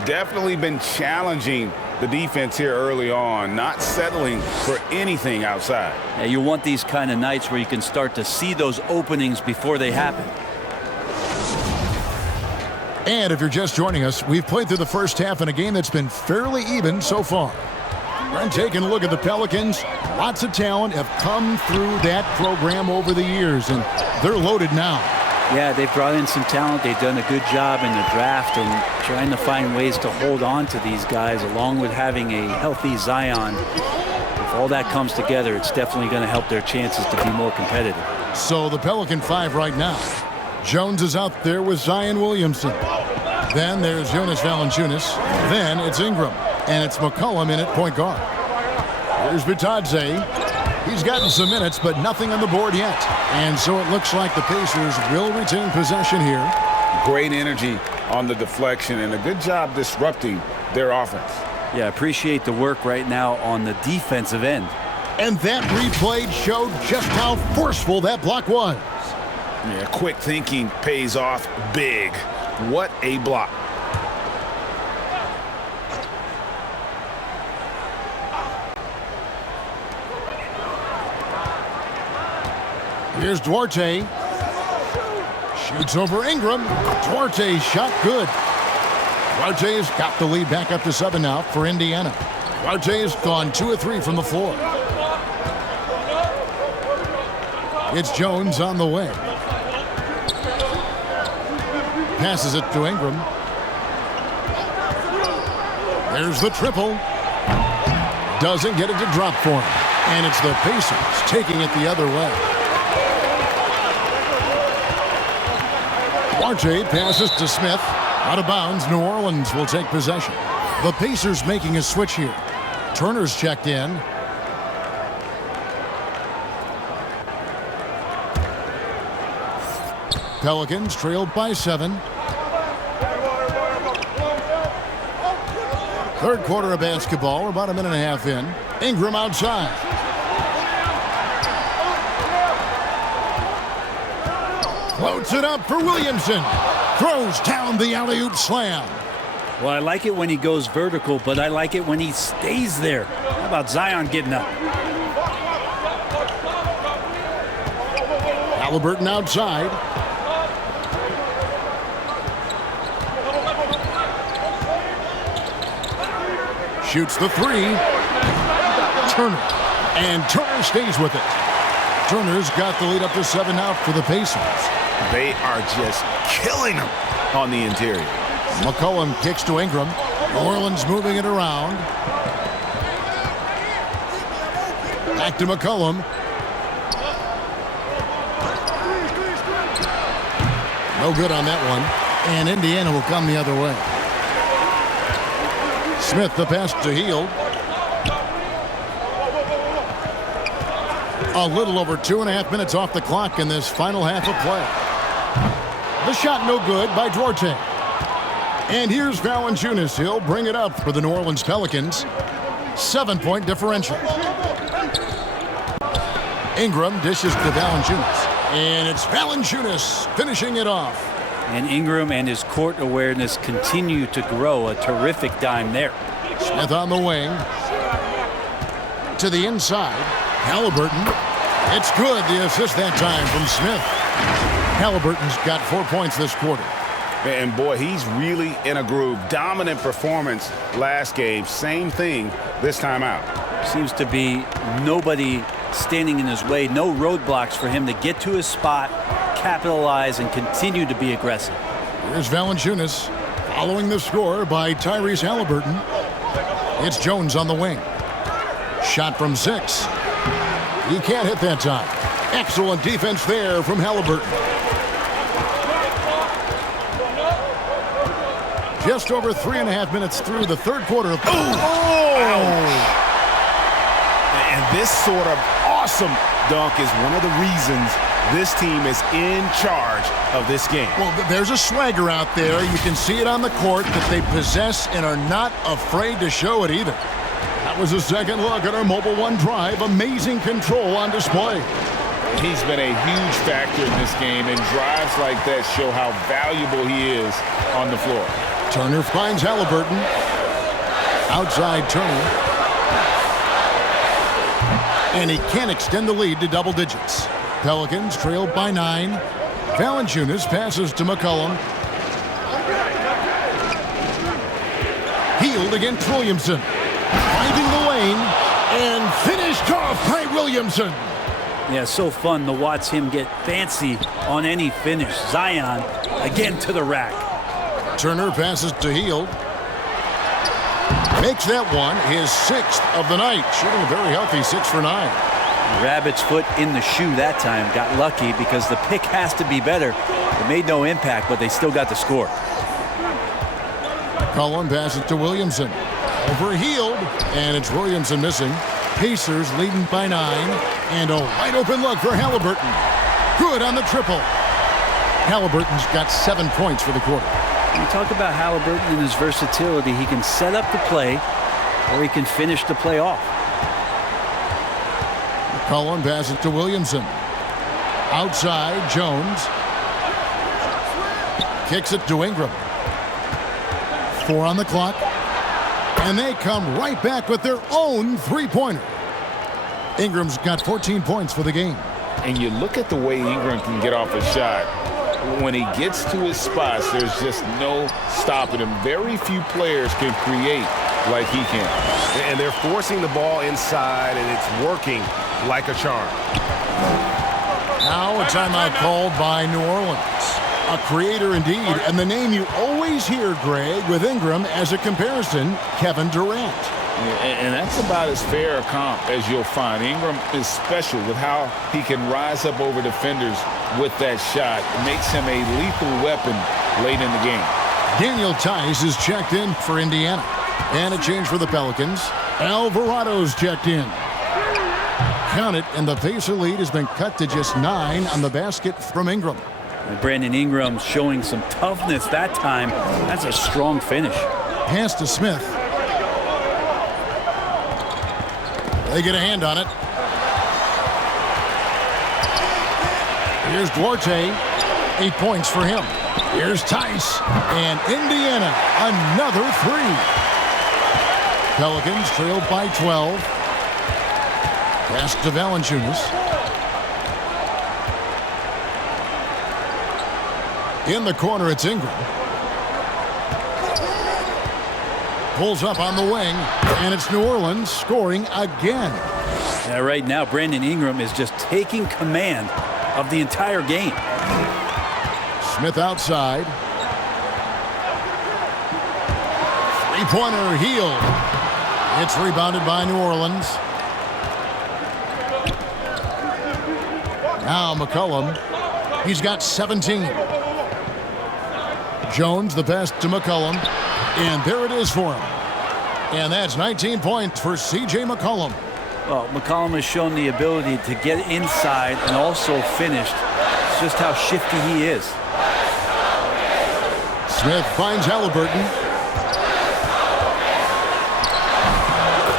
Definitely been challenging the defense here early on, not settling for anything outside. Yeah, you want these kind of nights where you can start to see those openings before they happen. And if you're just joining us, we've played through the first half in a game that's been fairly even so far. And taking a look at the Pelicans, lots of talent have come through that program over the years, and they're loaded now. Yeah, they've brought in some talent. They've done a good job in the draft and trying to find ways to hold on to these guys, along with having a healthy Zion. If all that comes together, it's definitely going to help their chances to be more competitive. So the Pelican 5 right now. Jones is out there with Zion Williamson. Then there's Jonas Valanciunas. Then it's Ingram. And it's McCollum in at point guard. Here's Bitadze. He's gotten some minutes, but nothing on the board yet. And so it looks like the Pacers will retain possession here. Great energy on the deflection and a good job disrupting their offense. Yeah, appreciate the work right now on the defensive end. And that replay showed just how forceful that block was. Yeah, quick thinking pays off big. What a block. Here's Duarte. Shoots over Ingram. Duarte's shot good. Duarte's got the lead back up to 7 now for Indiana. Duarte's gone 2 of 3 from the floor. It's Jones on the wing. Passes it to Ingram. There's the triple. Doesn't get it to drop for him. And it's the Pacers taking it the other way. Duarte passes to Smith. Out of bounds, New Orleans will take possession. The Pacers making a switch here. Turner's checked in. Pelicans trailed by 7. Third quarter of basketball. We're about a minute and a half in. Ingram outside. Floats it up for Williamson. Throws down the alley-oop slam. Well, I like it when he goes vertical, but I like it when he stays there. How about Zion getting up? Halliburton outside. Shoots the 3. Turner. And Turner stays with it. Turner's got the lead up to 7 out for the Pacers. They are just killing them on the interior. McCollum kicks to Ingram. New Orleans moving it around. Back to McCollum. No good on that one. And Indiana will come the other way. Smith the pass to Hield. A little over 2.5 minutes off the clock in this final half of play. The shot no good by Duarte. And here's Valanciunas. He'll bring it up for the New Orleans Pelicans. 7-point differential. Ingram dishes to Valanciunas. And it's Valanciunas finishing it off. And Ingram and his court awareness continue to grow. A terrific dime there. Smith on the wing. To the inside. Halliburton. It's good. The assist that time from Smith. Halliburton's got 4 points this quarter. And boy, he's really in a groove. Dominant performance last game. Same thing this time out. Seems to be nobody standing in his way. No roadblocks for him to get to his spot, capitalize, and continue to be aggressive. Here's Valanciunas following the score by Tyrese Halliburton. It's Jones on the wing. Shot from 6. He can't hit that time. Excellent defense there from Halliburton. Just over 3.5 minutes through the third quarter. And this sort of awesome dunk is one of the reasons this team is in charge of this game. Well, there's a swagger out there. You can see it on the court that they possess and are not afraid to show it either. That was a second look at our Mobile One drive. Amazing control on display. He's been a huge factor in this game, and drives like that show how valuable he is on the floor. Turner finds Halliburton. Outside Turner. And he can't extend the lead to double digits. Pelicans trailed by 9. Valanciunas passes to McCollum. Hield against Williamson. Finding the lane and finished off by Williamson. Yeah, so fun to watch him get fancy on any finish. Zion again to the rack. Turner passes to Hield. Makes that one his 6th of the night. Shooting a very healthy 6 for 9. Rabbit's foot in the shoe that time. Got lucky because the pick has to be better. It made no impact, but they still got the score. Cullen passes to Williamson. Over Hield, and it's Williamson missing. Pacers leading by 9, and a wide open look for Halliburton. Good on the triple. Halliburton's got 7 points for the quarter. When you talk about Halliburton and his versatility, he can set up the play, or he can finish the play off. Cullen passes to Williamson. Outside, Jones. Kicks it to Ingram. 4 on the clock. And they come right back with their own three-pointer. Ingram's got 14 points for the game. And you look at the way Ingram can get off a shot. When he gets to his spots, there's just no stopping him. Very few players can create like he can. And they're forcing the ball inside, and it's working like a charm. Now a timeout called by New Orleans. A creator indeed, and the name you always hear, Greg, with Ingram as a comparison, Kevin Durant. And that's about as fair a comp as you'll find. Ingram is special with how he can rise up over defenders with that shot. It makes him a lethal weapon late in the game. Daniel Tice is checked in for Indiana. And a change for the Pelicans. Alvarado's checked in. Count it, and the Pacer lead has been cut to just 9 on the basket from Ingram. And Brandon Ingram showing some toughness that time. That's a strong finish. Pass to Smith. They get a hand on it. Here's Duarte. 8 points for him. Here's Tice. And Indiana, another 3. Pelicans trailed by 12. Pass to Valanciunas. In the corner, it's Ingram. Pulls up on the wing, and it's New Orleans scoring again. Yeah, right now, Brandon Ingram is just taking command of the entire game. Smith outside. Three-pointer, Heel. It's rebounded by New Orleans. Now McCollum. He's got 17. Jones, the pass to McCollum. And there it is for him. And that's 19 points for C.J. McCollum. Well, McCollum has shown the ability to get inside and also finish. It's just how shifty he is. Smith finds Halliburton.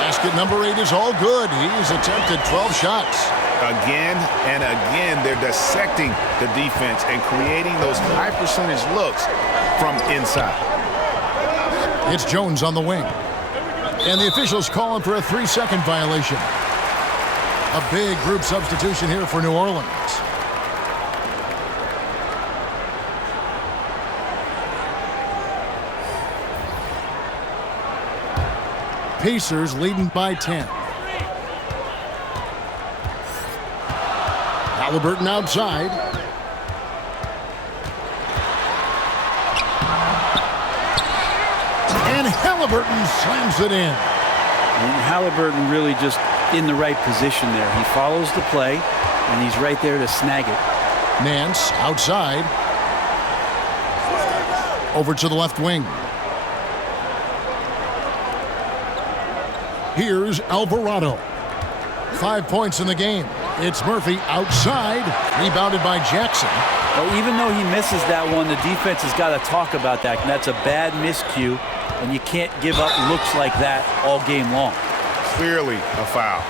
Basket number 8 is all good. He's attempted 12 shots. Again and again, they're dissecting the defense and creating those high percentage looks from inside. It's Jones on the wing. And the officials calling for a 3-second violation. A big group substitution here for New Orleans. Pacers leading by 10. Halliburton outside. And Halliburton slams it in. And Halliburton really just in the right position there. He follows the play, and he's right there to snag it. Nance outside. Over to the left wing. Here's Alvarado. 5 points in the game. It's Murphy outside. Rebounded by Jackson. Well, even though he misses that one, the defense has got to talk about that. And that's a bad miscue, and you can't give up looks like that all game long. Clearly a foul.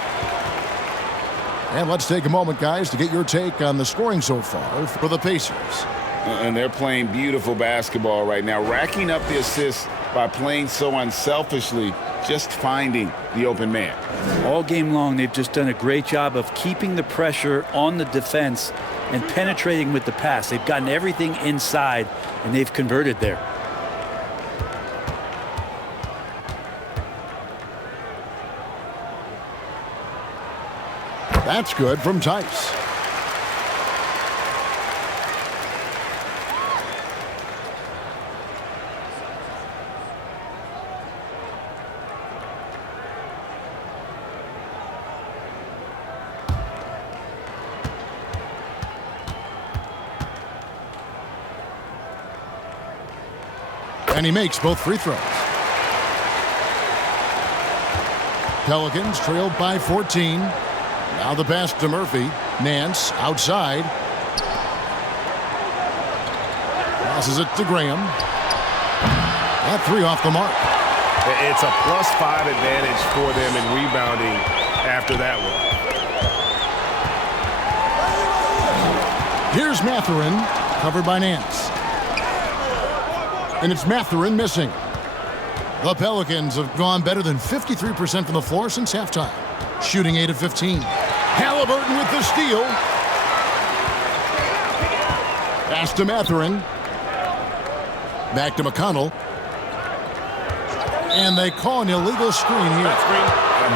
And let's take a moment, guys, to get your take on the scoring so far for the Pacers. And they're playing beautiful basketball right now, racking up the assists by playing so unselfishly, just finding the open man. All game long, they've just done a great job of keeping the pressure on the defense and penetrating with the pass. They've gotten everything inside, and they've converted there. That's good from Tice. And he makes both free throws. Pelicans trailed by 14. Now the pass to Murphy. Nance outside. Passes it to Graham. That 3 off the mark. It's a +5 advantage for them in rebounding after that one. Here's Mathurin, covered by Nance. And it's Mathurin missing. The Pelicans have gone better than 53% from the floor since halftime, shooting 8 of 15. Halliburton with the steal. Pass to Mathurin. Back to McConnell. And they call an illegal screen here.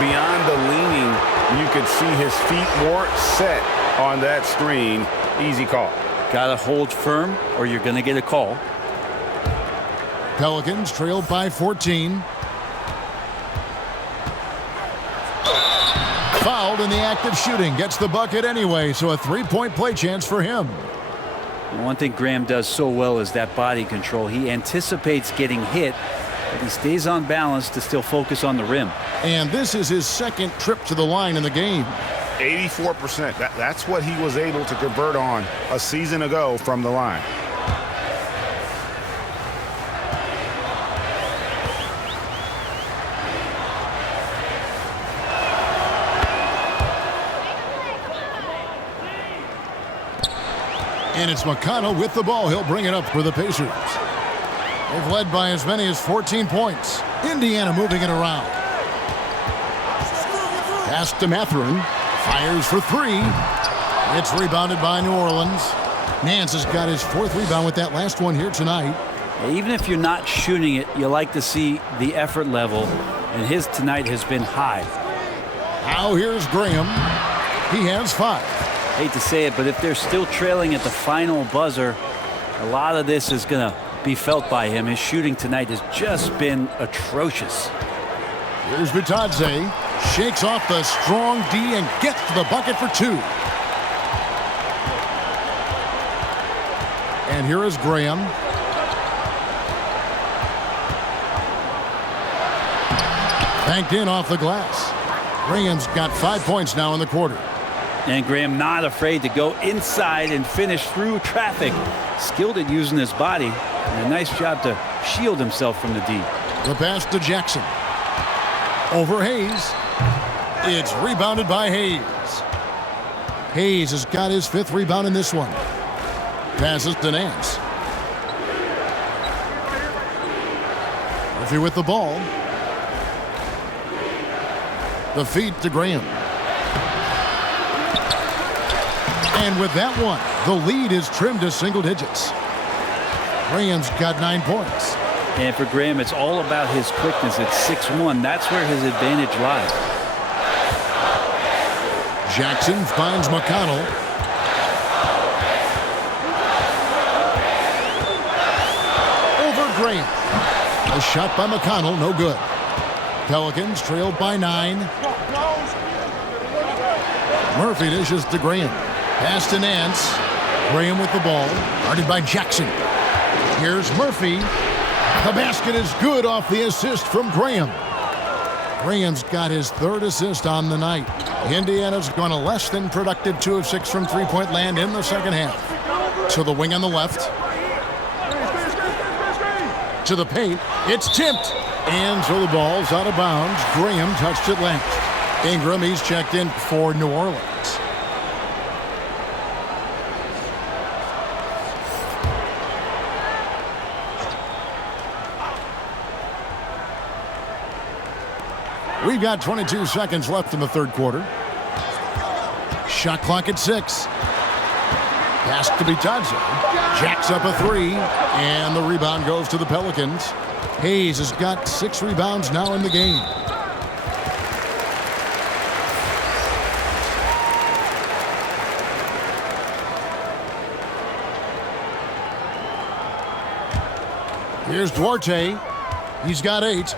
Beyond the leaning, you could see his feet more set on that screen. Easy call. Got to hold firm or you're going to get a call. Pelicans trailed by 14. Fouled in the act of shooting. Gets the bucket anyway, so a three-point play chance for him. One thing Graham does so well is that body control. He anticipates getting hit, but he stays on balance to still focus on the rim. And this is his second trip to the line in the game. 84%. That's what he was able to convert on a season ago from the line. And it's McConnell with the ball. He'll bring it up for the Pacers. They've led by as many as 14 points. Indiana moving it around. Pass to Mathurin. Fires for three. It's rebounded by New Orleans. Nance has got his fourth rebound with that last one here tonight. Even if you're not shooting it, you like to see the effort level, and his tonight has been high. Now here's Graham. He has 5. Hate to say it, but if they're still trailing at the final buzzer, a lot of this is going to be felt by him. His shooting tonight has just been atrocious. Here's Bitadze. Shakes off the strong D and gets to the bucket for 2. And here is Graham. Banked in off the glass. Graham's got 5 points now in the quarter. And Graham not afraid to go inside and finish through traffic. Skilled at using his body, and a nice job to shield himself from the D. The pass to Jackson. Over Hayes. It's rebounded by Hayes. Hayes has got his 5th rebound in this one. Passes to Nance. Murphy with the ball. The feed to Graham. And with that one, the lead is trimmed to single digits. Graham's got 9 points. And for Graham, it's all about his quickness. It's 6'1". That's where his advantage lies. Jackson finds McConnell. Over Graham. A shot by McConnell, no good. Pelicans trailed by 9. Murphy dishes to Graham. Pass to Nance. Graham with the ball. Guarded by Jackson. Here's Murphy. The basket is good off the assist from Graham. Graham's got his 3rd assist on the night. Indiana's gone a less than productive 2 of 6 from three-point land in the second half. To the wing on the left. To the paint. It's tipped. And so the ball's out of bounds. Graham touched it last. Ingram, he's checked in for New Orleans. We've got 22 seconds left in the 3rd quarter. Shot clock at 6. Pass to Bitadze. Jacks up a 3. And the rebound goes to the Pelicans. Hayes has got 6 rebounds now in the game. Here's Duarte. He's got 8.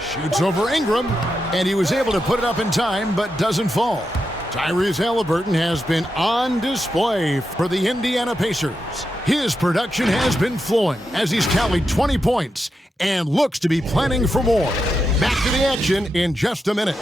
Shoots over Ingram, and he was able to put it up in time, but doesn't fall. Tyrese Halliburton has been on display for the Indiana Pacers. His production has been flowing as he's tallied 20 points and looks to be planning for more. Back to the action in just a minute.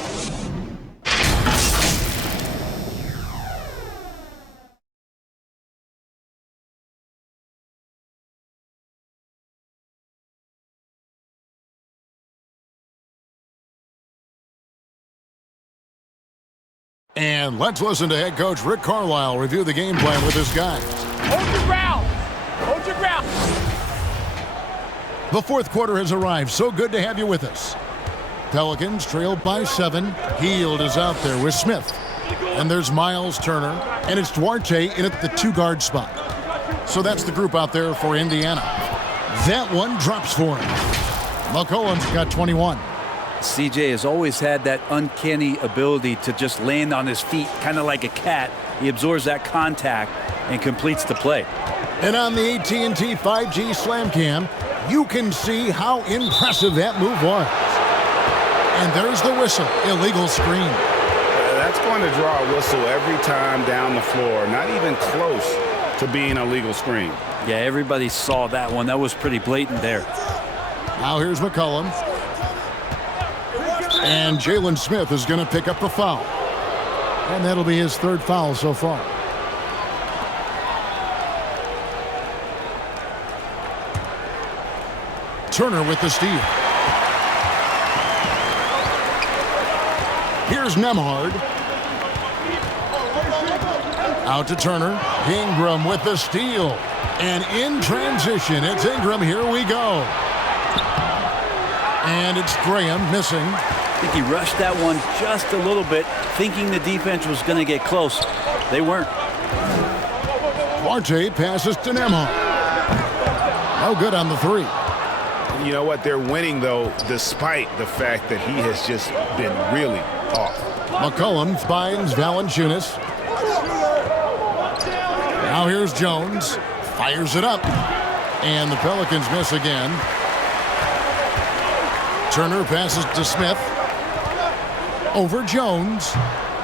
And let's listen to head coach Rick Carlisle review the game plan with his guys. Hold your ground. Hold your ground. The 4th quarter has arrived. So good to have you with us. Pelicans trailed by 7. Hield is out there with Smith. And there's Miles Turner. And it's Duarte in at the 2-guard spot. So that's the group out there for Indiana. That one drops for him. McCollum's got 21. CJ has always had that uncanny ability to just land on his feet, kind of like a cat. He absorbs that contact and completes the play. And on the AT&T 5G Slam Cam, you can see how impressive that move was. And there's the whistle, illegal screen. That's going to draw a whistle every time down the floor, not even close to being a legal screen. Yeah, everybody saw that one. That was pretty blatant there. Now here's McCollum. And Jalen Smith is going to pick up the foul. And that'll be his 3rd foul so far. Turner with the steal. Here's Nembhard. Out to Turner. Ingram with the steal. And in transition, it's Ingram. Here we go. And it's Graham missing. I think he rushed that one just a little bit, thinking the defense was going to get close. They weren't. Duarte passes to Nembhard. No good on the 3. You know what? They're winning, though, despite the fact that he has just been really off. McCollum finds Valanciunas. Now here's Jones. Fires it up. And the Pelicans miss again. Turner passes to Smith. Over Jones.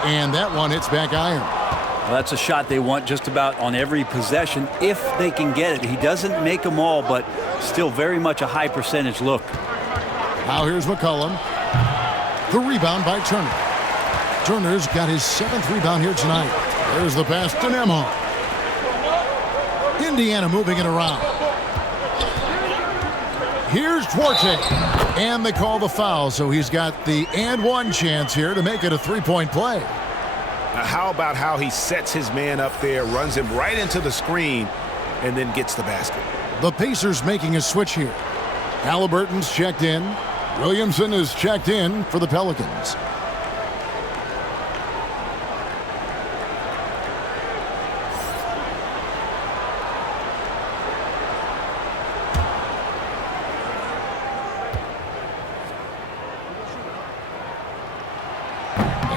And that one hits back iron. Well, that's a shot they want just about on every possession if they can get it. He doesn't make them all, but still very much a high percentage look. Now here's McCollum. The rebound by Turner. Turner's got his 7th rebound here tonight. There's the pass to Nembhard. Indiana moving it around. Here's Duarte. And they call the foul, so he's got the and 1 chance here to make it a 3-point play. Now, how about how he sets his man up there, runs him right into the screen, and then gets the basket? The Pacers making a switch here. Halliburton's checked in. Williamson is checked in for the Pelicans.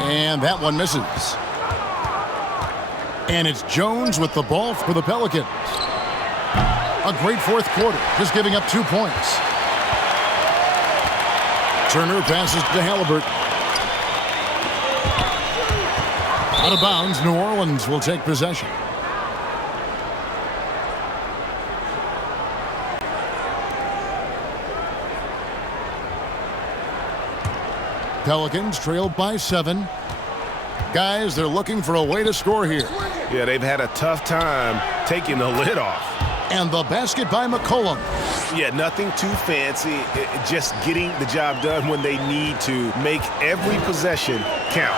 And that one misses. And it's Jones with the ball for the Pelicans. A great 4th quarter, just giving up 2 points. Turner passes to Halliburton. Out of bounds, New Orleans will take possession. Pelicans trailed by 7. Guys, they're looking for a way to score here. Yeah, they've had a tough time taking the lid off. And the basket by McCollum. Yeah, nothing too fancy. Just getting the job done when they need to. Make every possession count.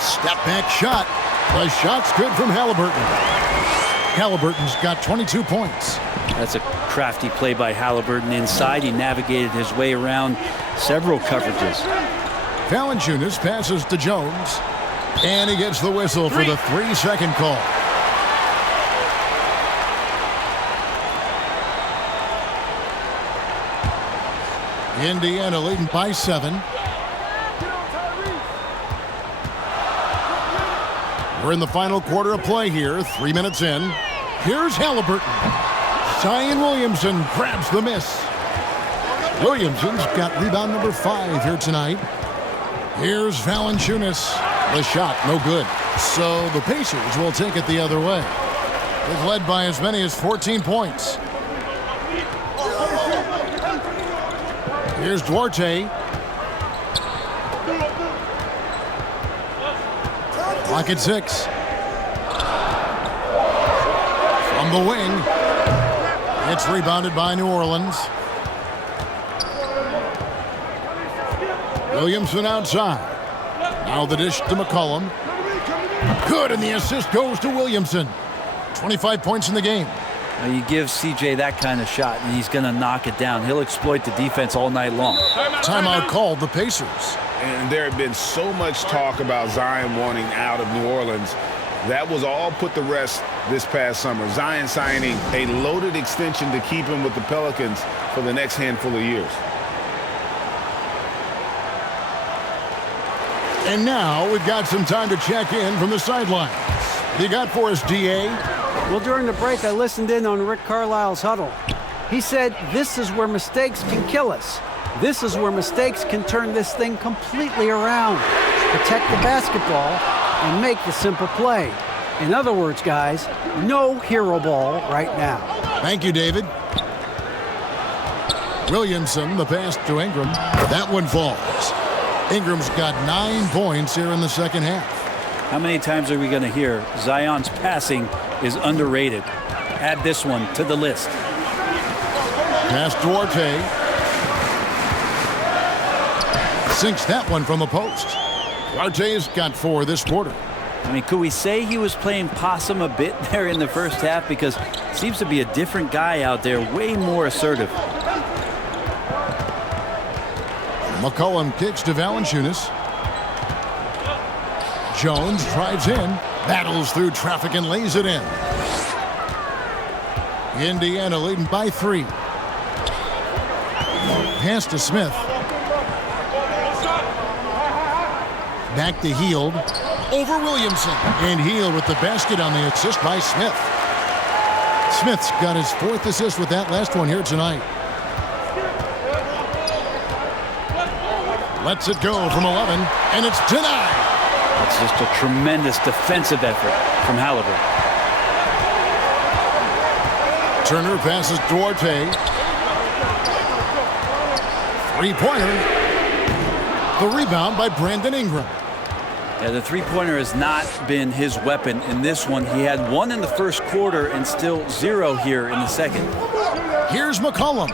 Step back shot. The shot's good from Halliburton. Halliburton's got 22 points. That's a crafty play by Halliburton inside. He navigated his way around several coverages. Valanciunas passes to Jones. And he gets the whistle for the 3-second call. Indiana leading by 7. We're in the final quarter of play here. 3 minutes in. Here's Halliburton. Zion Williamson grabs the miss. Williamson's got rebound number 5 here tonight. Here's Valanciunas. The shot, no good. So the Pacers will take it the other way. They've led by as many as 14 points. Here's Duarte. Clock at 6. From the wing. It's rebounded by New Orleans. Williamson outside. Now the dish to McCollum. Good, and the assist goes to Williamson. 25 points in the game. You give CJ that kind of shot, and he's going to knock it down. He'll exploit the defense all night long. Timeout called the Pacers. And there had been so much talk about Zion wanting out of New Orleans. That was all put to rest this past summer. Zion signing a loaded extension to keep him with the Pelicans for the next handful of years. And now we've got some time to check in from the sidelines. You got for us, D.A.? Well, during the break, I listened in on Rick Carlisle's huddle. He said, this is where mistakes can kill us. This is where mistakes can turn this thing completely around. Protect the basketball and make the simple play. In other words, guys, no hero ball right now. Thank you, David. Williamson, the pass to Ingram. That one falls. Ingram's got 9 points here in the second half. How many times are we going to hear Zion's passing is underrated? Add this one to the list. Pass Duarte. Sinks that one from the post. Duarte's got 4 this quarter. I mean, could we say he was playing possum a bit there in the first half? Because it seems to be a different guy out there, way more assertive. McCollum kicks to Valanciunas. Jones drives in, battles through traffic and lays it in. Indiana leading by 3. Pass to Smith. Back to Hield. Over Williamson. And Hield with the basket on the assist by Smith. Smith's got his 4th assist with that last one here tonight. Lets it go from 11, and it's denied. It's just a tremendous defensive effort from Halliburton. Turner passes Duarte. 3-pointer. The rebound by Brandon Ingram. Yeah, the three-pointer has not been his weapon in this one. He had 1 in the first quarter and still 0 here in the second. Here's McCollum.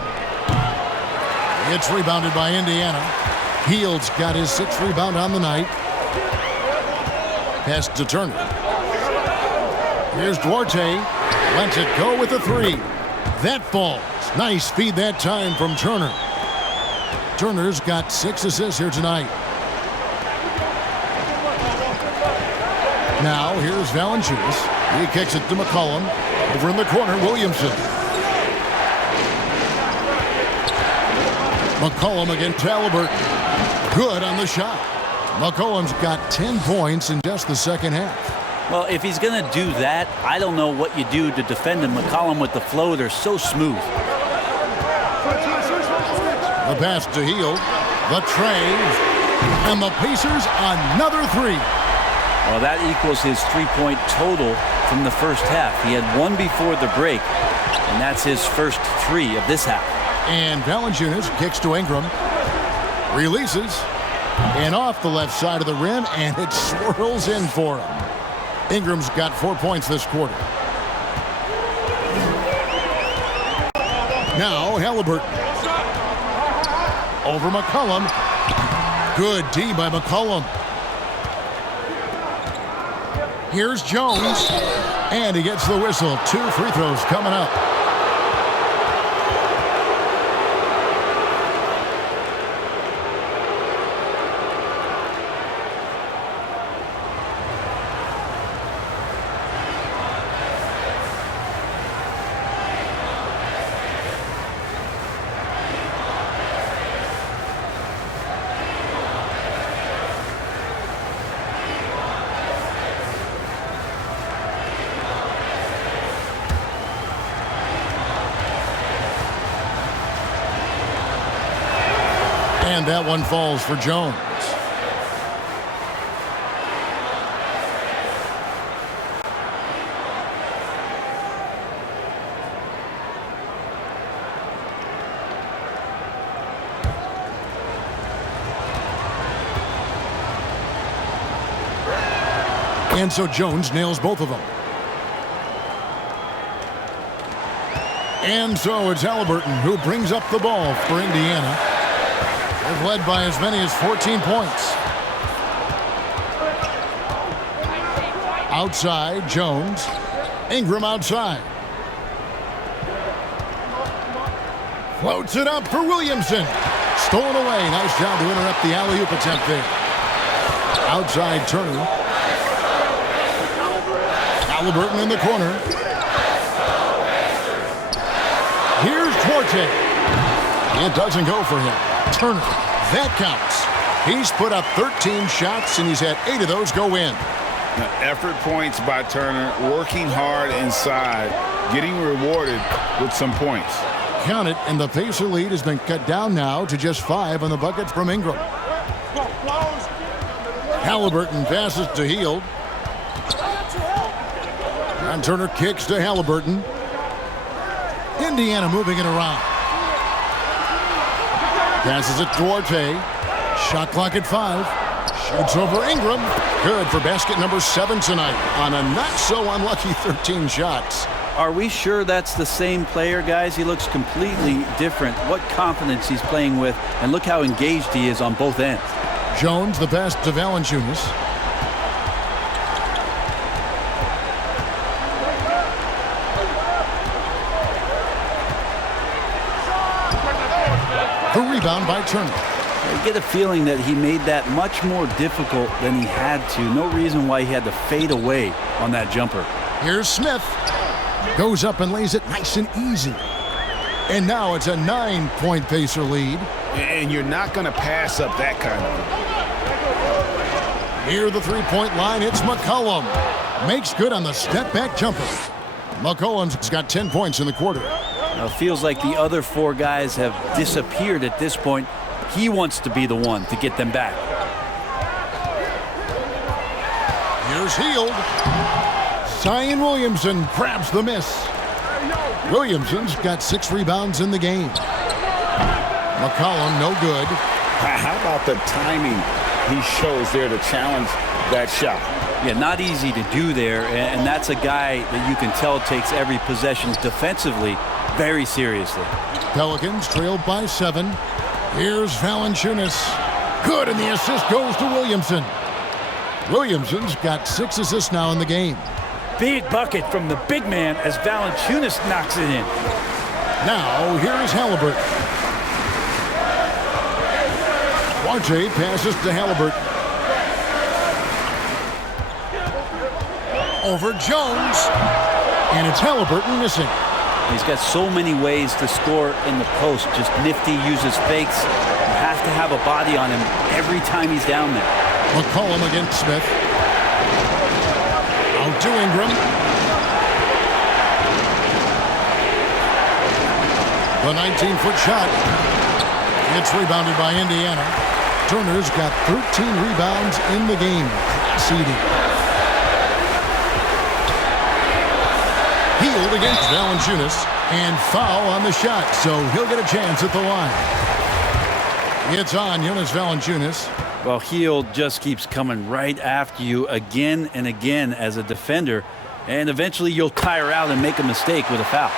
It's rebounded by Indiana. Hield's got his 6th rebound on the night. Pass to Turner. Here's Duarte. Lets it go with a 3. That falls. Nice feed that time from Turner. Turner's got 6 assists here tonight. Now here's Valanciunas. He kicks it to McCollum. Over in the corner, Williamson. McCollum against Halliburton. Good on the shot. McCollum's got 10 points in just the second half. Well, if he's going to do that, I don't know what you do to defend him. McCollum with the floater, so smooth. The pass to Hield. The tray. And the Pacers another 3. Well, that equals his 3-point total from the first half. He had 1 before the break, and that's his first 3 of this half. And Valanciunas kicks to Ingram. Releases. And off the left side of the rim, and it swirls in for him. Ingram's got 4 points this quarter. Now Halliburton. Over McCollum. Good D by McCollum. Here's Jones. And he gets the whistle. 2 free throws coming up. And that one falls for Jones. And so Jones nails both of them. And so it's Halliburton who brings up the ball for Indiana. They've led by as many as 14 points. Outside, Jones. Ingram outside. Floats it up for Williamson. Stolen away. Nice job to interrupt the alley-oop attempt there. Outside Turner. Halliburton in the corner. Here's Duarte. It doesn't go for him. Turner. That counts. He's put up 13 shots, and he's had 8 of those go in. Effort points by Turner, working hard inside, getting rewarded with some points. Count it, and the Pacer lead has been cut down now to just 5 on the bucket from Ingram. Halliburton passes to Hield. And Turner kicks to Halliburton. Indiana moving it around. Passes it to Duarte. Shot clock at 5. Shoots over Ingram. Good for basket number 7 tonight on a not-so-unlucky 13 shots. Are we sure that's the same player, guys? He looks completely different. What confidence he's playing with, and look how engaged he is on both ends. Jones, the pass to Valanciunas. The rebound by Turner. I get a feeling that he made that much more difficult than he had to. No reason why he had to fade away on that jumper. Here's Smith. Goes up and lays it nice and easy. And now it's a 9-point Pacer lead. And you're not going to pass up that kind of. Near the three-point line, it's McCollum. Makes good on the step-back jumper. McCollum's got 10 points in the quarter. Now, it feels like the other 4 guys have disappeared at this point. He wants to be the one to get them back. Here's Hield. Zion Williamson grabs the miss. Williamson's got 6 rebounds in the game. McCollum, no good. How about the timing he shows there to challenge that shot? Yeah, not easy to do there, and that's a guy that you can tell takes every possession defensively very seriously. Pelicans trailed by 7. Here's Valanciunas. Good, and the assist goes to Williamson. Williamson's got 6 assists now in the game. Big bucket from the big man as Valanciunas knocks it in. Now, here's Halliburton. Duarte passes to Halliburton. Over Jones. And it's Halliburton missing. He's got so many ways to score in the post. Just nifty, uses fakes. You have to have a body on him every time he's down there. McCollum against Smith. Out to Ingram. The 19-foot shot. It's rebounded by Indiana. Turner's got 13 rebounds in the game. Seeding. Hield against Valanciunas. And foul on the shot, so he'll get a chance at the line. It's on Jonas Valanciunas. Well, Hield just keeps coming right after you again and again as a defender, and eventually you'll tire out and make a mistake with a foul.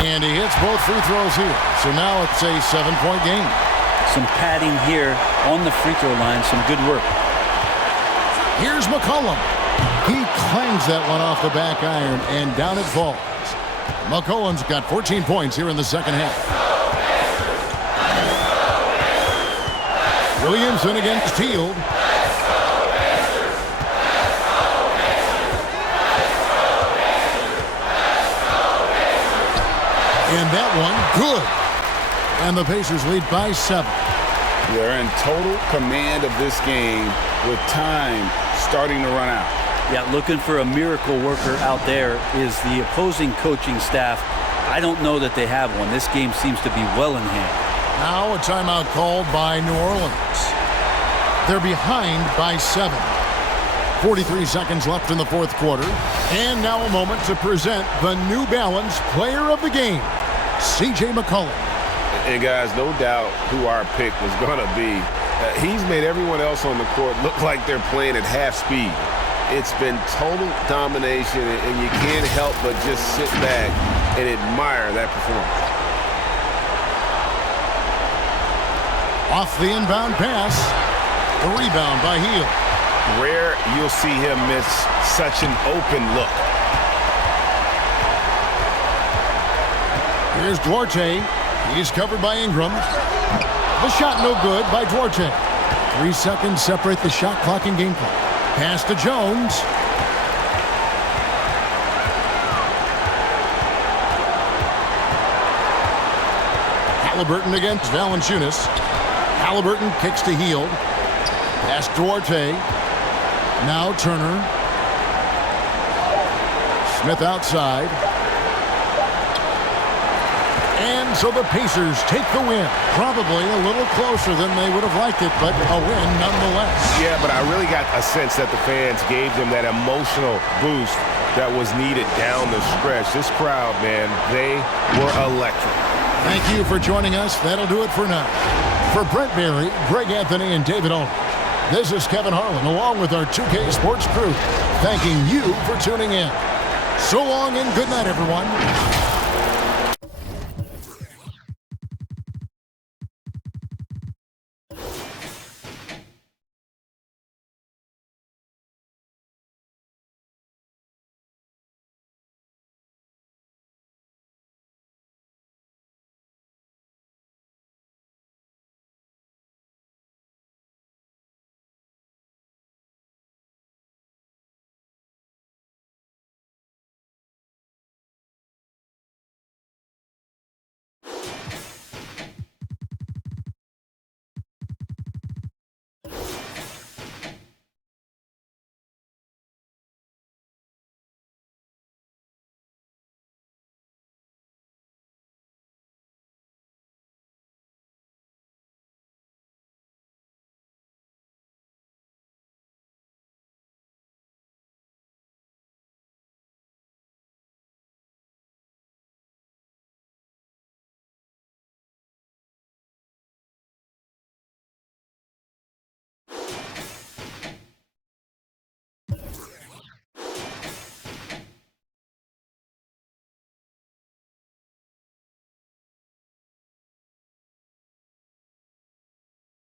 And he hits both free throws here. So now it's a 7-point game. Some padding here on the free throw line. Some good work. Here's McCollum. He clangs that one off the back iron, and down it falls. McCollum's got 14 points here in the second half. Williamson against Hield. And that one, good. And the Pacers lead by 7. They're in total command of this game with time starting to run out. Yeah, looking for a miracle worker out there is the opposing coaching staff. I don't know that they have one. This game seems to be well in hand. Now a timeout called by New Orleans. They're behind by 7. 43 seconds left in the fourth quarter. And now a moment to present the New Balance Player of the Game, C.J. McCollum. And guys, no doubt who our pick was going to be. He's made everyone else on the court look like they're playing at half speed. It's been total domination, and you can't help but just sit back and admire that performance. Off the inbound pass. The rebound by Hield. Rare you'll see him miss such an open look. Here's Duarte. He's covered by Ingram. The shot no good by Duarte. 3 seconds separate the shot clock and game clock. Pass to Jones. Halliburton against Valanciunas. Halliburton kicks to Hield. Pass Duarte. Now Turner. Smith outside. And so the Pacers take the win. Probably a little closer than they would have liked it, but a win nonetheless. Yeah, but I really got a sense that the fans gave them that emotional boost that was needed down the stretch. This crowd, man, they were electric. Thank you for joining us. That'll do it for now. For Brent Berry, Greg Anthony, and David Owen, this is Kevin Harlan along with our 2K Sports crew, thanking you for tuning in. So long and good night, everyone.